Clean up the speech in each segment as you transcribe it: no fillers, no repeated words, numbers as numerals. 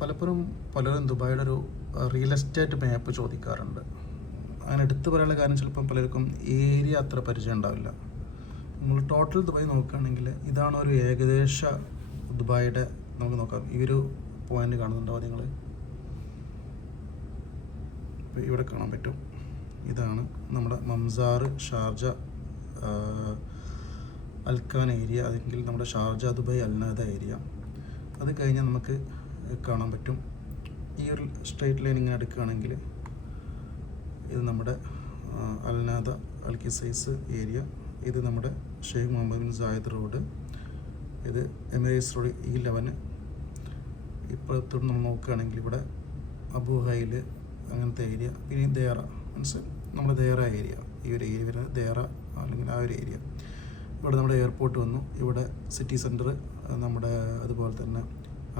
പലപ്പോഴും പലരും ദുബായിയുടെ ഒരു റിയൽ എസ്റ്റേറ്റ് മാപ്പ് ചോദിക്കാറുണ്ട്. അങ്ങനെ എടുത്തു പറയാനുള്ള കാര്യം ചിലപ്പം പലർക്കും ഏരിയ അത്ര പരിചയം ഉണ്ടാവില്ല. നമ്മൾ ടോട്ടൽ ദുബായ് നോക്കുകയാണെങ്കിൽ ഇതാണ് ഒരു ഏകദേശ ദുബായിയുടെ. നമുക്ക് നോക്കാം, ഈ ഒരു പോയിന്റ് കാണുന്നുണ്ടാവും നിങ്ങൾ, ഇവിടെ കാണാൻ പറ്റും. ഇതാണ് നമ്മുടെ മംസാർ, ഷാർജ, അൽഖാൻ ഏരിയ, അല്ലെങ്കിൽ നമ്മുടെ ഷാർജ ദുബായ് അൽനാദ ഏരിയ. അത് കഴിഞ്ഞാൽ നമുക്ക് കാണാൻ പറ്റും ഈ ഒരു സ്ട്രെയിറ്റ് ലൈൻ ഇങ്ങനെ എടുക്കുകയാണെങ്കിൽ ഇത് നമ്മുടെ അൽനാദ അൽക്കിസൈസ് ഏരിയ, ഇത് നമ്മുടെ Sheikh Mohammed bin Zayed road, ഇത് എമിറേറ്റ്സ് റോഡ് E11. ഇപ്പോഴത്തോട് നമ്മൾ നോക്കുകയാണെങ്കിൽ ഇവിടെ അബു ഹൈൽ അങ്ങനത്തെ ഏരിയ, പിന്നെ ദേറ മീൻസ് നമ്മുടെ ദേറ ഏരിയ, ഈ ഒരു ഏരിയ വരുന്നത് ദേറ അല്ലെങ്കിൽ ആ ഒരു ഏരിയ. ഇവിടെ നമ്മുടെ എയർപോർട്ട് വന്നു, ഇവിടെ സിറ്റി സെൻറ്റർ നമ്മുടെ, അതുപോലെ തന്നെ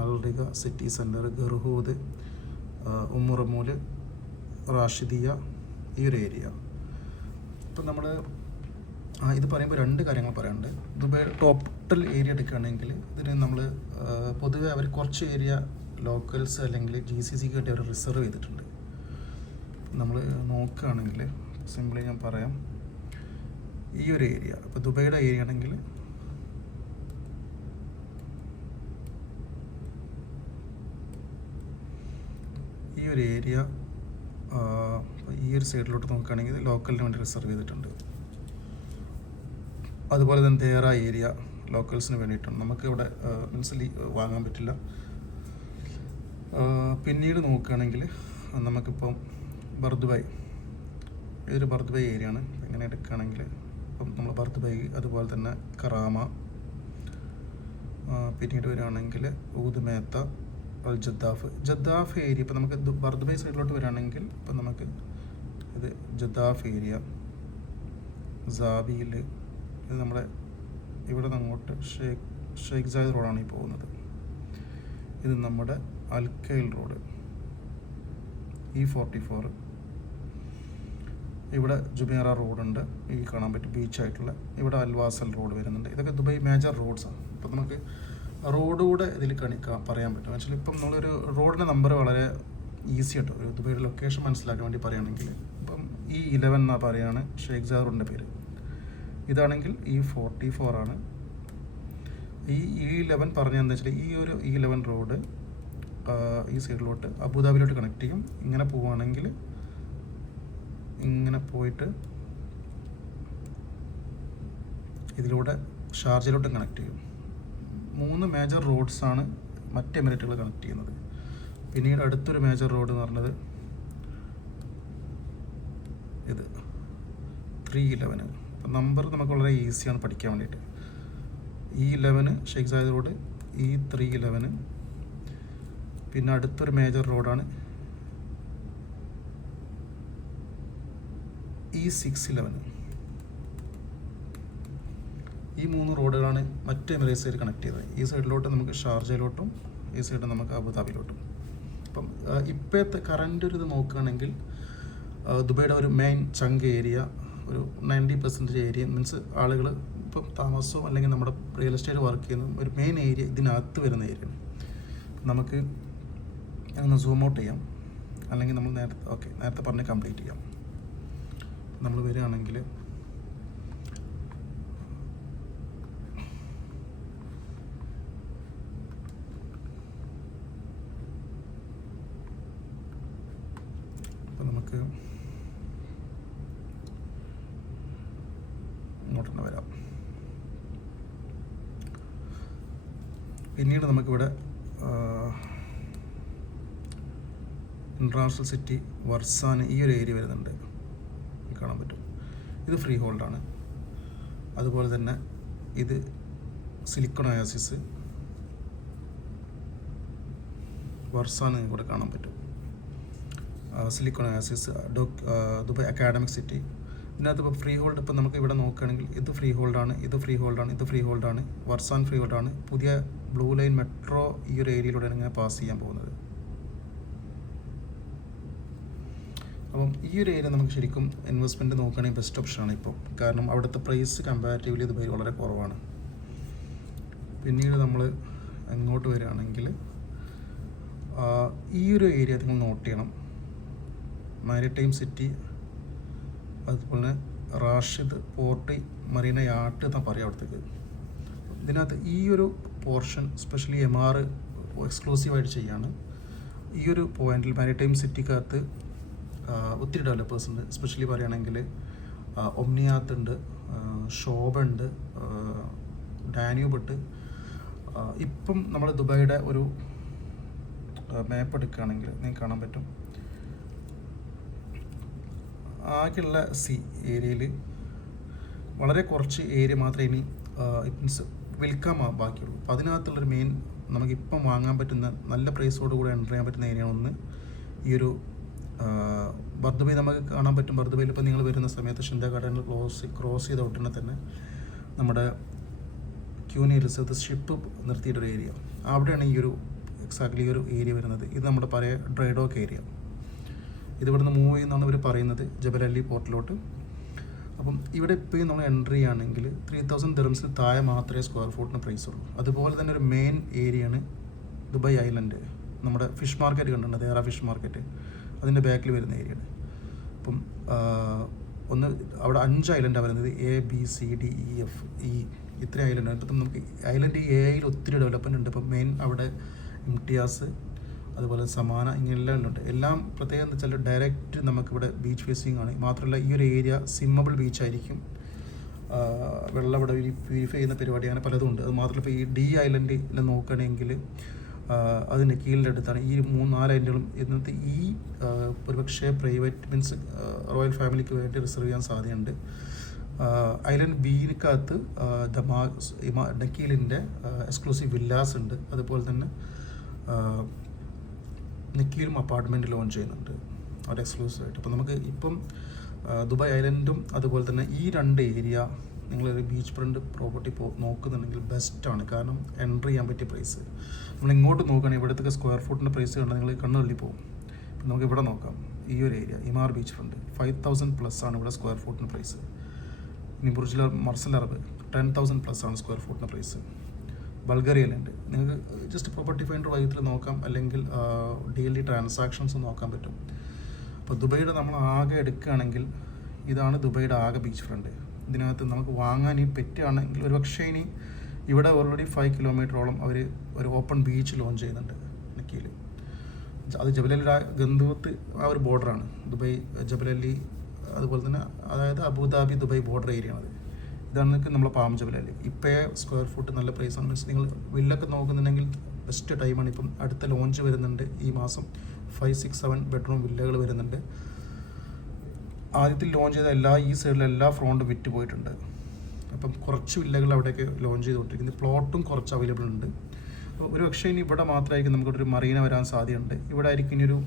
അൽറിഗ സിറ്റി സെൻറ്റർ, ഗർഹൂദ്, ഉമ്മുറമൂൽ, റാഷിദിയ, ഈ ഒരു ഏരിയ. ഇപ്പം നമ്മൾ ഇത് പറയുമ്പോൾ രണ്ട് കാര്യങ്ങൾ പറയാനുണ്ട്. ദുബായ് ടോട്ടൽ ഏരിയ എടുക്കുകയാണെങ്കിൽ ഇതിന് നമ്മൾ പൊതുവെ അവർ കുറച്ച് ഏരിയ ലോക്കൽസ് അല്ലെങ്കിൽ GCCക്ക് വേണ്ടി അവർ റിസർവ് ചെയ്തിട്ടുണ്ട്. നമ്മൾ നോക്കുകയാണെങ്കിൽ സിംപിളി ഞാൻ പറയാം, ഈ ഒരു ഏരിയ ഇപ്പോൾ ദുബായിയുടെ ഏരിയ ആണെങ്കിൽ ഈ ഒരു ഏരിയ, ഈ ഒരു സൈഡിലോട്ട് നോക്കുകയാണെങ്കിൽ ലോക്കലിന് വേണ്ടി റിസർവ് ചെയ്തിട്ടുണ്ട്. അതുപോലെ തന്നെ ദേറ ഏരിയ ലോക്കൽസിന് വേണ്ടിയിട്ടാണ്, നമുക്ക് ഇവിടെ മീൻസ് വാങ്ങാൻ പറ്റില്ല. പിന്നീട് നോക്കുകയാണെങ്കിൽ നമുക്കിപ്പം ബർദുബായ്, ഇതൊരു ബർദുബായ് ഏരിയ ആണ്. ഇങ്ങനെ എടുക്കുകയാണെങ്കിൽ ഇപ്പം നമ്മൾ ബർദുബായ്, അതുപോലെ തന്നെ കറാമ, പിന്നീട് വരികയാണെങ്കിൽ ഊദ്മേത്ത, അൽ ജദ്ദാഫ് ഏരിയ. ഇപ്പം നമുക്ക് ബർദുബായ് സൈഡിലോട്ട് വരികയാണെങ്കിൽ ഇപ്പം നമുക്ക് ഇത് ജദ്ദാഫ് ഏരിയ, സാബിയിൽ, ഇത് നമ്മുടെ ഇവിടെ നിന്ന് അങ്ങോട്ട് ഷെയ്ഖ് സായിദ് റോഡാണ് ഈ പോകുന്നത്. ഇത് നമ്മുടെ അൽഖൈൽ റോഡ്, E44. ഇവിടെ ജുമേറ റോഡുണ്ട്, ഈ കാണാൻ പറ്റും ബീച്ചായിട്ടുള്ള. ഇവിടെ അൽവാസൽ റോഡ് വരുന്നുണ്ട്. ഇതൊക്കെ ദുബായ് മേജർ റോഡ്സാണ്. അപ്പം നമുക്ക് റോഡ് കൂടെ ഇതിൽ പറയാൻ പറ്റും. ആക്ച്വലി ഇപ്പം നമ്മളൊരു റോഡിൻ്റെ നമ്പർ വളരെ ഈസി ആട്ടോ, ഒരു ദുബായിയുടെ ലൊക്കേഷൻ മനസ്സിലാക്കാൻ വേണ്ടി പറയുകയാണെങ്കിൽ ഇപ്പം E11 എന്നാണ് പറയുകയാണ് ഷെയ്ഖ് സായിദ് റോഡിൻ്റെ പേര്. ഇതാണെങ്കിൽ E44 ആണ്. ഈ E11 പറഞ്ഞതെന്ന് വെച്ചാൽ ഈ ഒരു E11 റോഡ് ഈ സൈഡിലോട്ട് അബുദാബിയിലോട്ട് കണക്ട് ചെയ്യും. ഇങ്ങനെ പോവുകയാണെങ്കിൽ ഇങ്ങനെ പോയിട്ട് ഇതിലൂടെ ഷാർജയിലോട്ട് കണക്ട് ചെയ്യും. 3 മേജർ റോഡ്സാണ് മറ്റ് എമിറേറ്റുകൾ കണക്ട് ചെയ്യുന്നത്. പിന്നീട് അടുത്തൊരു മേജർ റോഡ് എന്ന് പറഞ്ഞത് ഇത് 311. നമ്പർ നമുക്ക് വളരെ ഈസിയാണ് പഠിക്കാൻ വേണ്ടിയിട്ട്. E11 Sheikh Zayed road, E311. പിന്നെ അടുത്തൊരു മേജർ റോഡാണ് E611. ഈ 3 റോഡുകളാണ് മറ്റ് എമിറേറ്റ്സിൽ കണക്ട് ചെയ്തത്. ഈ സൈഡിലോട്ട് നമുക്ക് ഷാർജയിലോട്ടും ഈ സൈഡിൽ നമുക്ക് അബുദാബിയിലോട്ടും. അപ്പം ഇപ്പോഴത്തെ കറണ്ട് ഒരു ഇത് നോക്കുകയാണെങ്കിൽ ദുബായിയുടെ ഒരു മെയിൻ ചങ്ക് ഏരിയ, ഒരു 90% ഏരിയ മീൻസ് ആളുകൾ ഇപ്പം താമസവും അല്ലെങ്കിൽ നമ്മുടെ റിയൽ എസ്റ്റേറ്റ് വർക്ക് ചെയ്യുന്ന ഒരു മെയിൻ ഏരിയ ഇതിനകത്ത് വരുന്ന ഏരിയയാണ്. നമുക്ക് ഒന്ന് സൂം ഔട്ട് ചെയ്യാം, അല്ലെങ്കിൽ നമ്മൾ നേരത്തെ പറഞ്ഞ് കംപ്ലീറ്റ് ചെയ്യാം. നമ്മൾ വരികയാണെങ്കിൽ അപ്പം നമുക്ക് ഇങ്ങോട്ട് തന്നെ വരാം. പിന്നീട് നമുക്കിവിടെ ഇൻ്റർനാഷണൽ സിറ്റി വർസാൻ, ഈ ഒരു ഏരിയ വരുന്നുണ്ട്, കാണാൻ പറ്റും. ഇത് ഫ്രീ ഹോൾഡാണ്. അതുപോലെ തന്നെ ഇത് സിലിക്കൺ ഒയാസിസ് വർസാൻ ഇവിടെ കാണാൻ പറ്റും. Silicon Oasis, Dubai Academic City. ഇതിനകത്ത് ഇപ്പോൾ ഫ്രീ ഹോൾഡ് ഇപ്പം നമുക്ക് ഇവിടെ നോക്കുകയാണെങ്കിൽ ഇത് ഫ്രീ ഹോൾഡാണ്, ഇത് ഫ്രീ ഹോൾഡാണ്, ഇത് ഫ്രീ ഹോൾഡാണ്. വർസാൻ ഫ്രീ ഹോൾഡാണ്. പുതിയ ബ്ലൂ ലൈൻ മെട്രോ ഈ ഒരു ഏരിയയിലൂടെയാണ് ഇങ്ങനെ പാസ് ചെയ്യാൻ പോകുന്നത്. അപ്പം ഈ ഒരു ഏരിയ നമുക്ക് ശരിക്കും ഇൻവെസ്റ്റ്മെൻറ്റ് നോക്കുകയാണെങ്കിൽ ബെസ്റ്റ് ഓപ്ഷനാണ് ഇപ്പോൾ. കാരണം അവിടുത്തെ പ്രൈസ് കമ്പാരിറ്റീവ്ലി ദുബായ് വളരെ കുറവാണ്. പിന്നീട് നമ്മൾ അങ്ങോട്ട് വരികയാണെങ്കിൽ ഈ ഒരു ഏരിയ നിങ്ങൾ നോട്ട് ചെയ്യണം. മാരിടൈം സിറ്റി, അതുപോലെ റാഷിദ് പോർട്ട്, മറീന യാട്ട് എന്നാ പറയാം അവിടത്തേക്ക്. ഇതിനകത്ത് ഈ ഒരു പോർഷൻ സ്പെഷ്യലി MR എക്സ്ക്ലൂസീവായിട്ട് ചെയ്യാണ്. ഈ ഒരു പോയിന്റിൽ മാരിടൈം സിറ്റിക്കകത്ത് ഒത്തിരി ഡെവലപ്പേഴ്സ് ഉണ്ട്. സ്പെഷ്യലി പറയുകയാണെങ്കിൽ ഒമ്നിയാത്ത് ഉണ്ട്, ശോഭ ഉണ്ട്, ഡാന്യൂബ് ഉണ്ട്. ഇപ്പം നമ്മൾ ദുബായിയുടെ ഒരു മാപ്പ് എടുക്കുകയാണെങ്കിൽ നിങ്ങൾക്ക് കാണാൻ പറ്റും, ആകെയുള്ള ഏരിയയിൽ വളരെ കുറച്ച് ഏരിയ മാത്രമേ ഇനി മീൻസ് വിൽക്കാൻ ബാക്കിയുള്ളൂ. അപ്പോൾ അതിനകത്തുള്ളൊരു മെയിൻ നമുക്കിപ്പം വാങ്ങാൻ പറ്റുന്ന നല്ല പ്രൈസോട് കൂടെ എൻ്റർ ചെയ്യാൻ പറ്റുന്ന ഏരിയ ഒന്ന് ഈ ഒരു ബർദുബൈ നമുക്ക് കാണാൻ പറ്റും. ബർദുബൈയിൽ ഇപ്പോൾ നിങ്ങൾ വരുന്ന സമയത്ത് ഷിന്ദ ഗാർഡനിൽ ക്രോസ് ചെയ്ത ഉടനെ തന്നെ നമ്മുടെ ക്യൂനി റിസർച്ച് ഷിപ്പ് നിർത്തിയിട്ടൊരു ഏരിയ, അവിടെയാണ് ഈ ഒരു എക്സാക്ട്ലി ഈ ഒരു ഏരിയ വരുന്നത്. ഇത് നമ്മുടെ പഴയ ഡ്രൈഡോക്ക് ഏരിയ. ഇത് ഇവിടുന്ന് മൂവ് ചെയ്യുന്നതാണ് ഇവർ പറയുന്നത് ജബലല്ലി പോർട്ടിലോട്ട്. അപ്പം ഇവിടെ ഇപ്പോഴും നമ്മൾ എൻട്രി ആണെങ്കിൽ 3000 ദിർഹംസിൽ താഴെ മാത്രമേ സ്ക്വയർ ഫുട്ടിന് പ്രൈസ് ഉള്ളൂ. അതുപോലെ തന്നെ ഒരു മെയിൻ ഏരിയയാണ് ദുബായ് ഐലൻഡ്. നമ്മുടെ ഫിഷ് മാർക്കറ്റ് കണ്ടിട്ടുണ്ട്, ദേറ ഫിഷ് മാർക്കറ്റ്, അതിൻ്റെ ബാക്കിൽ വരുന്ന ഏരിയയാണ്. അപ്പം ഒന്ന് അവിടെ 5 ഐലൻഡാണ് വരുന്നത്, ABCDEFE ഇത്ര ഐലൻഡ്. ഇപ്പം നമുക്ക് ഐലൻഡ് എയിൽ ഒത്തിരി ഡെവലപ്മെൻറ്റ് ഉണ്ട്. ഇപ്പം മെയിൻ അവിടെ ഇംതിയാസ്, അതുപോലെ സമാന, ഇങ്ങനെല്ലാം ഉണ്ട്. എല്ലാം പ്രത്യേകം എന്താ വെച്ചാൽ ഡയറക്റ്റ് നമുക്കിവിടെ ബീച്ച് ഫേസിങ് ആണ്. മാത്രമല്ല ഈ ഒരു ഏരിയ സിമ്മബിൾ ബീച്ചായിരിക്കും. വെള്ളം ഇവിടെ പ്യൂരിഫൈ ചെയ്യുന്ന പരിപാടി അങ്ങനെ പലതും ഉണ്ട്. അത് മാത്രമല്ല ഇപ്പോൾ ഈ D ഐലൻഡിൽ നോക്കുകയാണെങ്കിൽ അതിൻ്റെ കീഴിൻ്റെ അടുത്താണ് ഈ 3-4 ഐലൻഡുകളും. ഇന്നത്തെ ഈ ഒരുപക്ഷെ പ്രൈവറ്റ് മീൻസ് റോയൽ ഫാമിലിക്ക് വേണ്ടി റിസർവ് ചെയ്യാൻ സാധ്യതയുണ്ട്. ഐലൻഡ് ബിക്കകത്ത് നക്കീലിൻ്റെ എക്സ്ക്ലൂസീവ് വില്ലാസ് ഉണ്ട്. അതുപോലെ തന്നെ നക്കീലും അപ്പാർട്ട്മെൻറ്റ് ലോഞ്ച് ചെയ്യുന്നുണ്ട് അവർ എക്സ്ക്ലൂസീവായിട്ട്. അപ്പോൾ നമുക്ക് ഇപ്പം ദുബായ് ഐലൻഡും അതുപോലെ തന്നെ ഈ 2 ഏരിയ നിങ്ങളൊരു ബീച്ച് ഫ്രണ്ട് പ്രോപ്പർട്ടി നോക്കുന്നുണ്ടെങ്കിൽ ബെസ്റ്റാണ്. കാരണം എൻട്രി ചെയ്യാൻ പറ്റിയ പ്രൈസ് നമ്മൾ ഇങ്ങോട്ട് നോക്കുകയാണെങ്കിൽ ഇവിടുത്തെ സ്ക്വയർ ഫുട്ടിൻ്റെ പ്രൈസ് കണ്ടാൽ നിങ്ങൾ കണ്ണു തള്ളി പോകും. ഇപ്പം നമുക്ക് ഇവിടെ നോക്കാം. ഈ ഒരു ഏരിയ ഇമാർ ബീച്ച് ഫ്രണ്ട് 5000+ ആണ് ഇവിടെ സ്ക്വയർ ഫുട്ടിന് പ്രൈസ്. ഇനി ബുർജ് മർസൽ അറബ് 10,000+ ആണ് സ്ക്വയർ ഫുട്ടിന് പ്രൈസ്. ബൾഗേറിയയിലുണ്ട്. നിങ്ങൾക്ക് ജസ്റ്റ് പ്രോപ്പർട്ടി ഫൈൻഡർ വൈകിട്ട് നോക്കാം, അല്ലെങ്കിൽ ഡെയിലി ട്രാൻസാക്ഷൻസ് നോക്കാൻ പറ്റും. അപ്പോൾ ദുബൈയുടെ നമ്മൾ ആകെ എടുക്കുകയാണെങ്കിൽ ഇതാണ് ദുബൈയുടെ ആകെ ബീച്ച് ഫ്രണ്ട്. ഇതിനകത്ത് നമുക്ക് വാങ്ങാൻ പറ്റുകയാണെങ്കിൽ ഒരു പക്ഷേ ഇനി ഇവിടെ ഓൾറെഡി 5 കിലോമീറ്ററോളം അവർ ഒരു ഓപ്പൺ ബീച്ച് ലോഞ്ച് ചെയ്യുന്നുണ്ട് നക്കിയിൽ. അത് ജബലല്ലി ഗന്ധൂത്ത് ആ ഒരു ബോർഡറാണ് ദുബായ് ജബലല്ലി, അതുപോലെ തന്നെ അതായത് അബുദാബി ദുബായ് ബോർഡർ ഏരിയ ആണത്. ഇതാണ് നമ്മളെ പാം ജബലല്ലി. ഇപ്പോഴേ സ്ക്വയർ ഫുട്ട് നല്ല പ്രൈസാണ്. മീൻസ് നിങ്ങൾ വില്ലൊക്കെ നോക്കുന്നുണ്ടെങ്കിൽ ബെസ്റ്റ് ടൈമാണ്. ഇപ്പം അടുത്ത ലോഞ്ച് വരുന്നുണ്ട് ഈ മാസം. 5, 6, 7 ബെഡ്റൂം വില്ലകൾ വരുന്നുണ്ട്. ആദ്യത്തിൽ ലോഞ്ച് ചെയ്ത ഈ സൈഡിലെല്ലാ ഫ്രോണ്ടും വിറ്റ് പോയിട്ടുണ്ട്. അപ്പം കുറച്ച് വില്ലകൾ അവിടെയൊക്കെ ലോഞ്ച് ചെയ്തുകൊണ്ടിരിക്കുന്നത്. പ്ലോട്ടും കുറച്ച് അവൈലബിൾ ഉണ്ട്. ഒരു പക്ഷേ ഇനി ഇവിടെ മാത്രമായിരിക്കും നമുക്കൊരു മറീന വരാൻ സാധ്യതയുണ്ട്. ഇവിടെ ആയിരിക്കും ഇനി ഒരു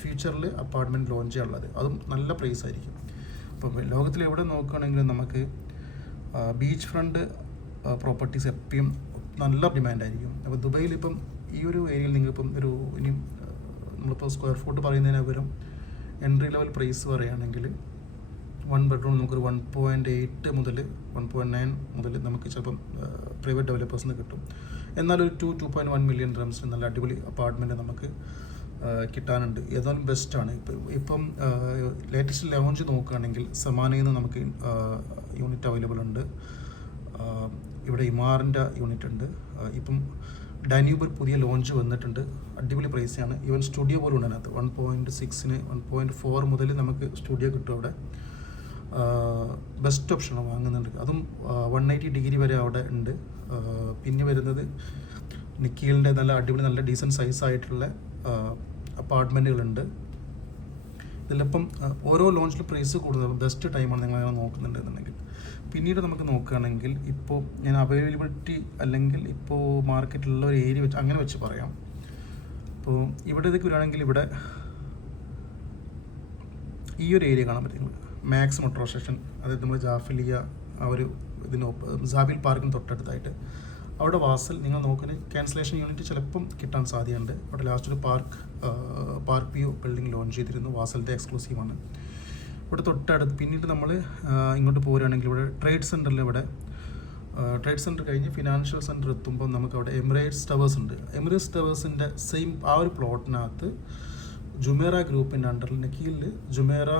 ഫ്യൂച്ചറിൽ അപ്പാർട്ട്മെൻറ്റ് ലോഞ്ച് ചെയ്യാനുള്ളത്. അതും നല്ല പ്രൈസ് ആയിരിക്കും. അപ്പം ലോകത്തിൽ എവിടെ നോക്കുകയാണെങ്കിലും നമുക്ക് ബീച്ച് ഫ്രണ്ട് പ്രോപ്പർട്ടീസ് എപ്പോഴും നല്ല ഡിമാൻഡായിരിക്കും. അപ്പോൾ ദുബൈയിൽ ഇപ്പം ഈ ഒരു ഏരിയയിൽ നിങ്ങളിപ്പം ഒരു ഇനി നമ്മളിപ്പോൾ സ്ക്വയർ ഫുട്ട് പറയുന്നതിന് പകരം എൻട്രി ലെവൽ പ്രൈസ് പറയുകയാണെങ്കിൽ 1 ബെഡ്റൂം നമുക്കൊരു 1.8 മുതൽ 1.9 മുതൽ നമുക്ക് ചിലപ്പം പ്രൈവറ്റ് ഡെവലപ്പേഴ്സിന് കിട്ടും. എന്നാൽ ഒരു 2.1 മില്യൺ ദിർഹംസിന് നല്ല അടിപൊളി അപ്പാർട്ട്മെൻറ്റ് നമുക്ക് കിട്ടാനുണ്ട്. ഏതായാലും ബെസ്റ്റാണ്. ഇപ്പം ലേറ്റസ്റ്റ് ലോഞ്ച് നോക്കുകയാണെങ്കിൽ സമാനയിൽ നിന്ന് നമുക്ക് യൂണിറ്റ് അവൈലബിൾ ഉണ്ട്. ഇവിടെ ഇമാറിൻ്റെ യൂണിറ്റ് ഉണ്ട്. ഇപ്പം ഡാന്യൂബ് പുതിയ ലോഞ്ച് വന്നിട്ടുണ്ട്. അടിപൊളി പ്രൈസാണ്. ഈവൻ സ്റ്റുഡിയോ പോലും ഉണ്ട് അതിനകത്ത്. 1.6-ന് 1.4 മുതൽ നമുക്ക് സ്റ്റുഡിയോ കിട്ടും അവിടെ. ബെസ്റ്റ് ഓപ്ഷനാണ് വാങ്ങുന്നുണ്ട്. അതും 180 ഡിഗ്രി വരെ അവിടെ ഉണ്ട്. പിന്നെ വരുന്നത് നിക്കീലിൻ്റെ നല്ല അടിപൊളി നല്ല ഡീസൻറ്റ് സൈസായിട്ടുള്ള അപ്പാർട്ട്മെൻറ്റുകളുണ്ട്. ഇതിലിപ്പം ഓരോ ലോഞ്ചിലും പ്രൈസ് കൂടുതൽ ബെസ്റ്റ് ടൈമാണ് നിങ്ങൾ അങ്ങനെ നോക്കുന്നുണ്ടെന്നുണ്ടെങ്കിൽ. പിന്നീട് നമുക്ക് നോക്കുകയാണെങ്കിൽ ഇപ്പോൾ ഞാൻ അവൈലബിലിറ്റി അല്ലെങ്കിൽ ഇപ്പോൾ മാർക്കറ്റിലുള്ള ഒരു ഏരിയ വെച്ച് അങ്ങനെ വെച്ച് പറയാം. അപ്പോൾ ഇവിടെ ഇതൊക്കെ വരികയാണെങ്കിൽ ഇവിടെ ഈ ഒരു ഏരിയ കാണാൻ പറ്റും. മാക്സ് മെട്രോ സ്റ്റേഷൻ, അതായത് നമ്മൾ ജാഫിലിയ ആ ഒരു സാബിൽ പാർക്കിന് തൊട്ടടുത്തായിട്ട് അവിടെ വാസൽ നിങ്ങൾ നോക്കുന്ന ക്യാൻസലേഷൻ യൂണിറ്റ് ചിലപ്പം കിട്ടാൻ സാധ്യതയുണ്ട്. അവിടെ ലാസ്റ്റ് ഒരു പാർക്ക് വ്യൂ ബിൽഡിംഗ് ലോഞ്ച് ചെയ്തിരുന്നു. വാസലിൻ്റെ എക്സ്ക്ലൂസീവാണ്. ഇവിടെ തൊട്ടടുത്ത് പിന്നീട് നമ്മൾ ഇങ്ങോട്ട് പോരുകയാണെങ്കിൽ ഇവിടെ ട്രേഡ് സെൻറ്ററിൽ ഇവിടെ ട്രേഡ് സെൻറ്റർ കഴിഞ്ഞ് ഫിനാൻഷ്യൽ സെൻറ്റർ എത്തുമ്പോൾ നമുക്ക് അവിടെ എമിറേറ്റ്സ് ടവേഴ്സ് ഉണ്ട്. എമിറേറ്റ്സ് ടവേഴ്സിൻ്റെ സെയിം ആ ഒരു പ്ലോട്ടിനകത്ത് ജുമേറ ഗ്രൂപ്പിൻ്റെ അണ്ടറിൽ കീഴിൽ ജുമേറ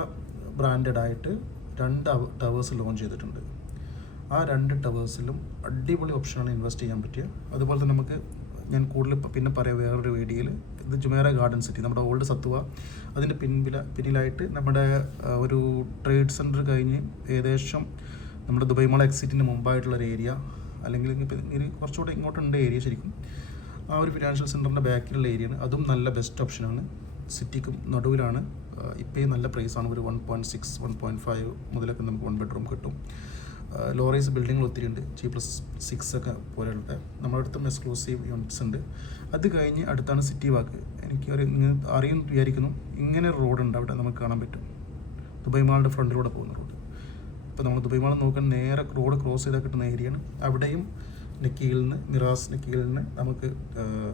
ബ്രാൻഡഡ് ആയിട്ട് 2 ടവേഴ്സ് ലോഞ്ച് ചെയ്തിട്ടുണ്ട്. ആ 2 ടവേഴ്സിലും അടിപൊളി ഓപ്ഷനാണ് ഇൻവെസ്റ്റ് ചെയ്യാൻ പറ്റിയ. അതുപോലെ തന്നെ നമുക്ക് ഞാൻ കൂടുതൽ പിന്നെ പറയാം വേറൊരു വീഡിയോയിൽ. ഇത് ജുമേറ ഗാർഡൻ സിറ്റി, നമ്മുടെ ഓൾഡ് സത്വ, അതിൻ്റെ പിന്നിലായിട്ട് നമ്മുടെ ഒരു ട്രേഡ് സെൻറ്റർ കഴിഞ്ഞ് ഏകദേശം നമ്മുടെ ദുബായ് മാൾ എക്സിറ്റിന് മുമ്പായിട്ടുള്ളൊരു ഏരിയ, അല്ലെങ്കിൽ ഇത് കുറച്ചുകൂടെ ഇങ്ങോട്ടുണ്ട് ഏരിയ ശരിക്കും. ആ ഒരു ഫിനാൻഷ്യൽ സെൻറ്ററിൻ്റെ ബാക്കിലുള്ള ഏരിയയാണ്. അതും നല്ല ബെസ്റ്റ് ഓപ്ഷനാണ്. സിറ്റിക്കും നടുവിലാണ്. ഇപ്പോഴും നല്ല പ്രൈസാണ്. ഒരു 1.6 1.5 മുതലൊക്കെ നമുക്ക് 1 ബെഡ്റൂം കിട്ടും. ലോ റൈസ് ബിൽഡിങ്ങൾ ഒത്തിരി ഉണ്ട്. G+6 ഒക്കെ പോലെയുള്ള നമ്മുടെ അടുത്തും എക്സ്ക്ലൂസീവ് യൂണിറ്റ്സ് ഉണ്ട്. അത് കഴിഞ്ഞ് അടുത്താണ് സിറ്റി വാക്ക്. എനിക്ക് അറിയും വിചാരിക്കുന്നു, ഇങ്ങനെ റോഡുണ്ട് അവിടെ നമുക്ക് കാണാൻ പറ്റും. ദുബായ് മാളിൻ്റെ ഫ്രണ്ടിലൂടെ പോകുന്ന റോഡ്. ഇപ്പോൾ നമ്മൾ ദുബായ് മാൾ നോക്കാൻ നേരെ റോഡ് ക്രോസ് ചെയ്താൽ കിട്ടുന്ന ഏരിയയാണ്. അവിടെയും മിറാസ് നെക്കിയിൽ നിന്ന് നമുക്ക്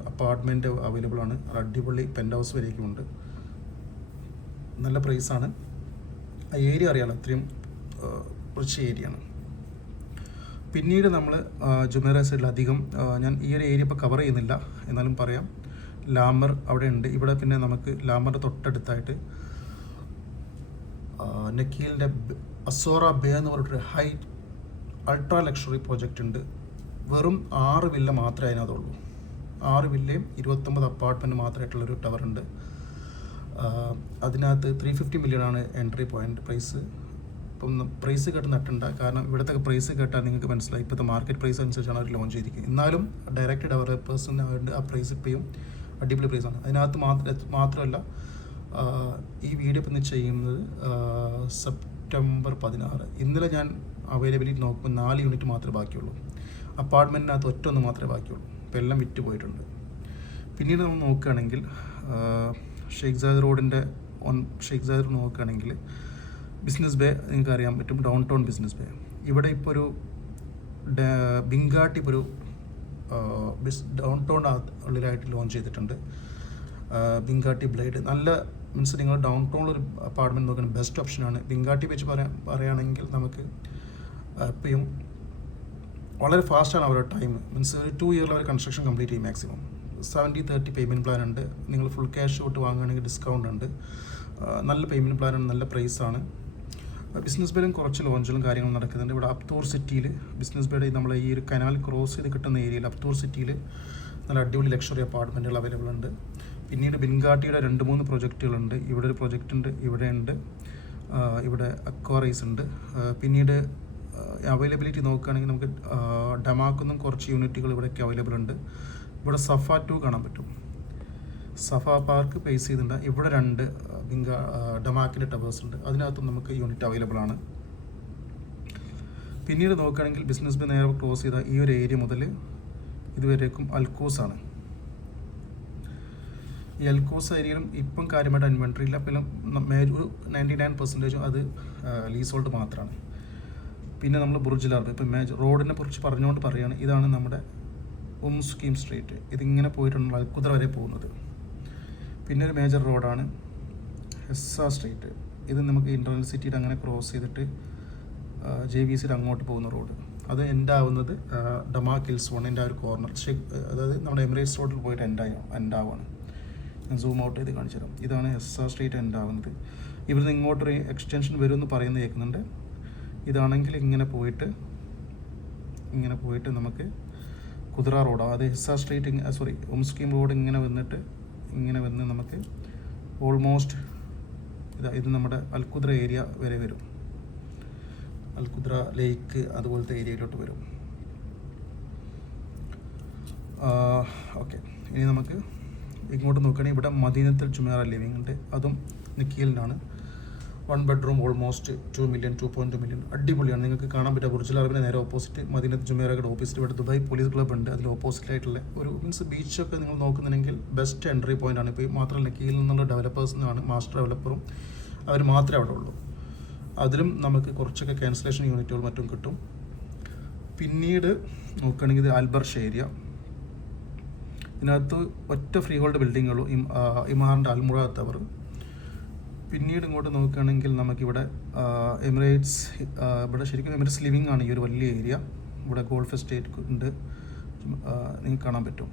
അപ്പാർട്ട്മെൻറ്റ് അവൈലബിൾ ആണ്. അടിപൊളി പെൻറ്റ് ഹൗസ് വരേക്കും ഉണ്ട്. നല്ല പ്രൈസാണ്. ആ ഏരിയ അറിയാമല്ലോ, അത്രയും റിച്ച് ഏരിയയാണ്. പിന്നീട് നമ്മൾ ജുമേറ സൈഡിൽ അധികം ഞാൻ ഈ ഒരു ഏരിയ ഇപ്പോൾ കവർ ചെയ്യുന്നില്ല, എന്നാലും പറയാം. ലാമർ അവിടെ ഉണ്ട്. ഇവിടെ പിന്നെ നമുക്ക് ലാമറിൻ്റെ തൊട്ടടുത്തായിട്ട് നക്കീലിൻ്റെ അസോറ ബേ എന്ന് പറഞ്ഞിട്ടൊരു ഹൈ അൾട്രാ ലക്ഷറി പ്രോജക്റ്റ് ഉണ്ട്. വെറും 6 വില്ല മാത്രമേ അതിനകത്തുള്ളൂ. 6 വില്ലയും 29 അപ്പാർട്ട്മെൻറ്റ് മാത്രമായിട്ടുള്ളൊരു ടവറുണ്ട്. അതിനകത്ത് 350 മില്യണാണ് എൻട്രി പോയിൻ്റ് പ്രൈസ്. ഇപ്പം പ്രൈസ് കേട്ട് നട്ടുണ്ട്, കാരണം ഇവിടുത്തെ പ്രൈസ് കേട്ടാൽ നിങ്ങൾക്ക് മനസ്സിലായി ഇപ്പോഴത്തെ മാർക്കറ്റ് പ്രൈസ് അനുസരിച്ചാണ് അവർ ലോഞ്ച് ചെയ്തിരിക്കുന്നത്. എന്നാലും ഡയറക്റ്റ് ഡെവലപ്പേഴ്സിന് വേണ്ടി ആ പ്രൈസ് ഇപ്പോഴും അടിപൊളി പ്രൈസാണ്. അതിനകത്ത് മാത്രമല്ല, ഈ വീഡിയോ ഇപ്പം ചെയ്യുന്നത് സെപ്റ്റംബർ 16. ഇന്നലെ ഞാൻ അവൈലബിലിറ്റി നോക്കുമ്പോൾ 4 യൂണിറ്റ് മാത്രമേ ബാക്കിയുള്ളൂ. അപ്പാർട്ട്മെൻറ്റിനകത്ത് ഒറ്റൊന്ന് മാത്രമേ ബാക്കിയുള്ളൂ. ഇപ്പോൾ എല്ലാം വിറ്റ് പോയിട്ടുണ്ട്. പിന്നീട് നമ്മൾ നോക്കുകയാണെങ്കിൽ ഷെയ്ഖ് സായദ് റോഡിൻ്റെ ഷെയ്ഖ് സായദ് നോക്കുകയാണെങ്കിൽ ബിസിനസ് ബേ നിങ്ങൾക്ക് അറിയാൻ പറ്റും. Down town business bay. ഇവിടെ ഇപ്പോൾ ഒരു ബിങ്കാട്ടി ഒരു ഡൗൺ ടൗൺ ഉള്ളിലായിട്ട് ലോഞ്ച് ചെയ്തിട്ടുണ്ട്. ബിങ്കാട്ടി ബ്ലേഡ് നല്ല മീൻസ് നിങ്ങൾ ഡൗൺ ടൗണിലൊരു അപ്പാർട്ട്മെൻറ്റ് നോക്കുന്ന ബെസ്റ്റ് ഓപ്ഷനാണ്. ബിങ്കാട്ടി വെച്ച് പറയുകയാണെങ്കിൽ നമുക്ക് എപ്പോഴും വളരെ ഫാസ്റ്റാണ് അവരുടെ ടൈം. മീൻസ് ഒരു 2 ഇയറിൽ അവർ കൺസ്ട്രക്ഷൻ കംപ്ലീറ്റ് ചെയ്യും. മാക്സിമം 70-30 പേയ്മെൻറ്റ് പ്ലാൻ ഉണ്ട്. നിങ്ങൾ ഫുൾ ക്യാഷ് തൊട്ട് വാങ്ങുകയാണെങ്കിൽ ഡിസ്കൗണ്ട് ഉണ്ട്. നല്ല പേയ്മെൻറ്റ് പ്ലാനാണ്, നല്ല പ്രൈസാണ്. ബിസിനസ് ബേയിലും കുറച്ച് ലോഞ്ചുകളും കാര്യങ്ങളും നടക്കുന്നുണ്ട്. ഇവിടെ അപ്തൂർ സിറ്റിയിൽ ബിസിനസ് ബേയുടെ നമ്മൾ ഈ ഒരു കനാൽ ക്രോസ് ചെയ്ത് കിട്ടുന്ന ഏരിയയിൽ അപ്തൂർ സിറ്റിയിൽ നല്ല അടിപൊളി ലക്ഷറി അപ്പാർട്ട്മെൻറ്റുകൾ അവൈലബിൾ ഉണ്ട്. പിന്നീട് ബിൻഗാട്ടിയുടെ 2-3 പ്രൊജക്റ്റുകളുണ്ട്. ഇവിടെ ഒരു പ്രൊജക്റ്റ് ഉണ്ട്, ഇവിടെ ഉണ്ട്, ഇവിടെ അക്വാറൈസ് ഉണ്ട്. പിന്നീട് അവൈലബിലിറ്റി നോക്കുകയാണെങ്കിൽ നമുക്ക് ഡമാക്കൊന്നും കുറച്ച് യൂണിറ്റുകൾ ഇവിടെയൊക്കെ അവൈലബിൾ ഉണ്ട്. ഇവിടെ സഫ 2 കാണാൻ പറ്റും. സഫ പാർക്ക് പേസ് ചെയ്തിട്ടുണ്ട്. ഇവിടെ 2 ഡമാക്കിൻ്റെ ടവേഴ്സ് ഉണ്ട്. അതിനകത്തും നമുക്ക് യൂണിറ്റ് അവൈലബിൾ ആണ്. പിന്നീട് നോക്കുകയാണെങ്കിൽ ബിസിനസ് ബേ നേരെ ക്ലോസ് ചെയ്ത ഈ ഒരു ഏരിയ മുതൽ ഇതുവരേക്കും അൽക്കൂസാണ്. ഈ അൽക്കൂസ് ഏരിയയിലും ഇപ്പം കാര്യമായിട്ട് ഇൻവെൻട്രി ഇല്ല. പിന്നെ ഒരു 99% അത് ലീസ് ഹോൾഡ് മാത്രമാണ്. പിന്നെ നമ്മൾ ബുർജ് അൽ അറബ്, ഇപ്പം റോഡിനെ കുറിച്ച് പറഞ്ഞുകൊണ്ട് പറയുകയാണ്. ഇതാണ് നമ്മുടെ സ്കീം സ്ട്രീറ്റ്. ഇതിങ്ങനെ പോയിട്ടുണ്ട് അൽക്കുദ്ര വരെ പോകുന്നത്. പിന്നെ ഒരു മേജർ റോഡാണ് ഹെസ്സ സ്ട്രീറ്റ്. ഇത് നമുക്ക് ഇൻ്റർണൽ സിറ്റിയുടെ അങ്ങനെ ക്രോസ് ചെയ്തിട്ട് JVCയുടെ അങ്ങോട്ട് പോകുന്ന റോഡ്. അത് എൻഡ് ആവുന്നത് ഡമാക്ക് ഹിൽസ് 1ൻ്റെ ആ ഒരു കോർണർ, അതായത് നമ്മുടെ എമിറേറ്റ്സ് റോഡിൽ പോയിട്ട് എൻഡ് ആവുകയാണ്. ഞാൻ സൂം ഔട്ട് ചെയ്ത് കാണിച്ചു തരാം. ഇതാണ് ഹെസ്സ സ്ട്രീറ്റ് എൻഡ് ആവുന്നത്. ഇവിടുന്ന് ഇങ്ങോട്ടൊരു എക്സ്റ്റൻഷൻ വരുമെന്ന് പറയുന്നത് കേൾക്കുന്നുണ്ട്. ഇതാണെങ്കിൽ ഇങ്ങനെ പോയിട്ട് നമുക്ക് കുതിര റോഡാണ്. അത് ഹെസ്സ സ്ട്രീറ്റ് സ്കീം റോഡ് ഇങ്ങനെ വന്ന് നമുക്ക് ഓൾമോസ്റ്റ് ഇത് നമ്മുടെ അൽക്കുദ്ര ഏരിയ വരെ വരും. അൽക്കുദ്ര ലേക്ക് അതുപോലത്തെ ഏരിയയിലോട്ട് വരും. ഓക്കെ, ഇനി നമുക്ക് ഇങ്ങോട്ട് നോക്കുകയാണെങ്കിൽ ഇവിടെ മദീനത്തുൽ ജുമേറ ലിവിംഗ് ഉണ്ട്. അതും നിക്കീലിനാണ്. 1 ബെഡ്റൂം ഓൾമോസ്റ്റ് 2 മില്യൺ 2.2 മില്യൺ. അടിപൊളിയാണ്. നിങ്ങൾക്ക് കാണാൻ പറ്റുക ബുർജ് അൽ അറബിന് നേരെ ഓപ്പോസിറ്റ് മദീനത്ത് ജുമേറയുടെ ഓപ്പോസിറ്റ് ഇവിടെ ദുബായ് പോലീസ് ക്ലബ്ബ് ഉണ്ട്. അതിൽ ഓപ്പോസിറ്റായിട്ടുള്ള ഒരു മീൻസ് ബീച്ചൊക്കെ നിങ്ങൾ നോക്കുന്നുണ്ടെങ്കിൽ ബെസ്റ്റ് എൻട്രി പോയിൻ്റ് ആണ്. ഇപ്പോൾ മാത്രമല്ല കീഴിൽ നിന്നുള്ള ഡെവലപ്പേഴ്സിനാണ്, മാസ്റ്റർ ഡെവലപ്പറും അവർ മാത്രമേ അവിടെ ഉള്ളൂ. അതിലും നമുക്ക് കുറച്ചൊക്കെ ക്യാൻസലേഷൻ യൂണിറ്റുകൾ മറ്റും കിട്ടും. പിന്നീട് നോക്കുകയാണെങ്കിൽ ഇത് അൽബർഷ ഏരിയ. ഇതിനകത്ത് ഒറ്റ ഫ്രീ ഹോൾഡ് ബിൽഡിങ്ങുള്ളൂ, ഇമാറിൻ്റെ അൽമുറ ടവർ. പിന്നീട് ഇങ്ങോട്ട് നോക്കുകയാണെങ്കിൽ നമുക്കിവിടെ എമിറേറ്റ്സ്, ഇവിടെ ശരിക്കും എമിറേറ്റ്സ് ലിവിംഗ് ആണ് ഈ ഒരു വലിയ ഏരിയ. ഇവിടെ ഗോൾഫ് എസ്റ്റേറ്റ് ഉണ്ട്, നിങ്ങൾക്ക് കാണാൻ പറ്റും.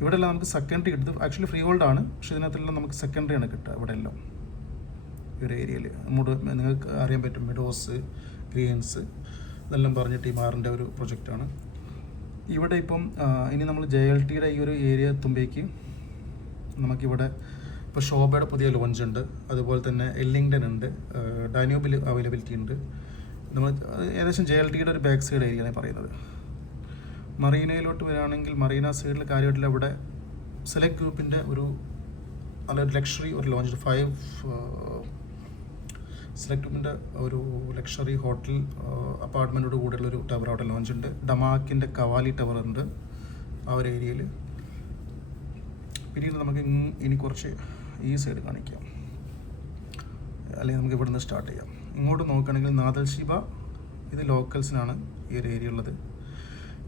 ഇവിടെ എല്ലാം നമുക്ക് സെക്കൻഡറി കിട്ടും. ആക്ച്വലി ഫ്രീ ഹോൾഡ് ആണ്, പക്ഷേ ഇതിനകത്തെല്ലാം നമുക്ക് സെക്കൻഡറി ആണ് കിട്ടുക. ഇവിടെ എല്ലാം ഈ ഒരു ഏരിയയിൽ നിങ്ങൾക്ക് അറിയാൻ പറ്റും. മെഡോസ്, ഗ്രീൻസ് ഇതെല്ലാം പറഞ്ഞിട്ട് ഈ മാറിൻ്റെ ഒരു പ്രൊജക്റ്റാണ്. ഇവിടെ ഇപ്പം ഇനി നമ്മൾ JLTയുടെ ഈ ഒരു ഏരിയ എത്തുമ്പോഴേക്ക് നമുക്കിവിടെ ഇപ്പോൾ ശോഭയുടെ പുതിയ ലോഞ്ച് ഉണ്ട്, അതുപോലെ തന്നെ എല്ലിംഗ്ടൺ ഉണ്ട്, ഡാന്യൂബിൽ അവൈലബിലിറ്റി ഉണ്ട്. നമ്മൾ ഏകദേശം JLTയുടെ ഒരു ബാക്ക് സൈഡ് ഏരിയയാണ് പറയുന്നത്. മറീനയിലോട്ട് വരികയാണെങ്കിൽ മറീന സൈഡിൽ കാര്യമായിട്ടില്ല. ഇവിടെ സെലക്ട് ഗ്രൂപ്പിൻ്റെ ഒരു നല്ലൊരു ലക്ഷറി ഒരു ലോഞ്ച് 5 സെലക്ട് ഗ്രൂപ്പിൻ്റെ ഒരു ലക്ഷറി ഹോട്ടൽ അപ്പാർട്ട്മെൻറ്റോട് കൂടെയുള്ളൊരു ടവർ അവിടെ ലോഞ്ച് ഉണ്ട്. ഡമാക്കിൻ്റെ കവാലി ടവർ ഉണ്ട് ആ ഒരു ഏരിയയിൽ. പിന്നീട് നമുക്ക് ഇനി കുറച്ച് ഈ സൈഡ് കാണിക്കാം, അല്ലെങ്കിൽ നമുക്ക് ഇവിടെ നിന്ന് സ്റ്റാർട്ട് ചെയ്യാം. ഇങ്ങോട്ട് നോക്കുകയാണെങ്കിൽ നാദൽ ഷിബ, ഇത് ലോക്കൽസിനാണ് ഈ ഒരു ഏരിയ ഉള്ളത്.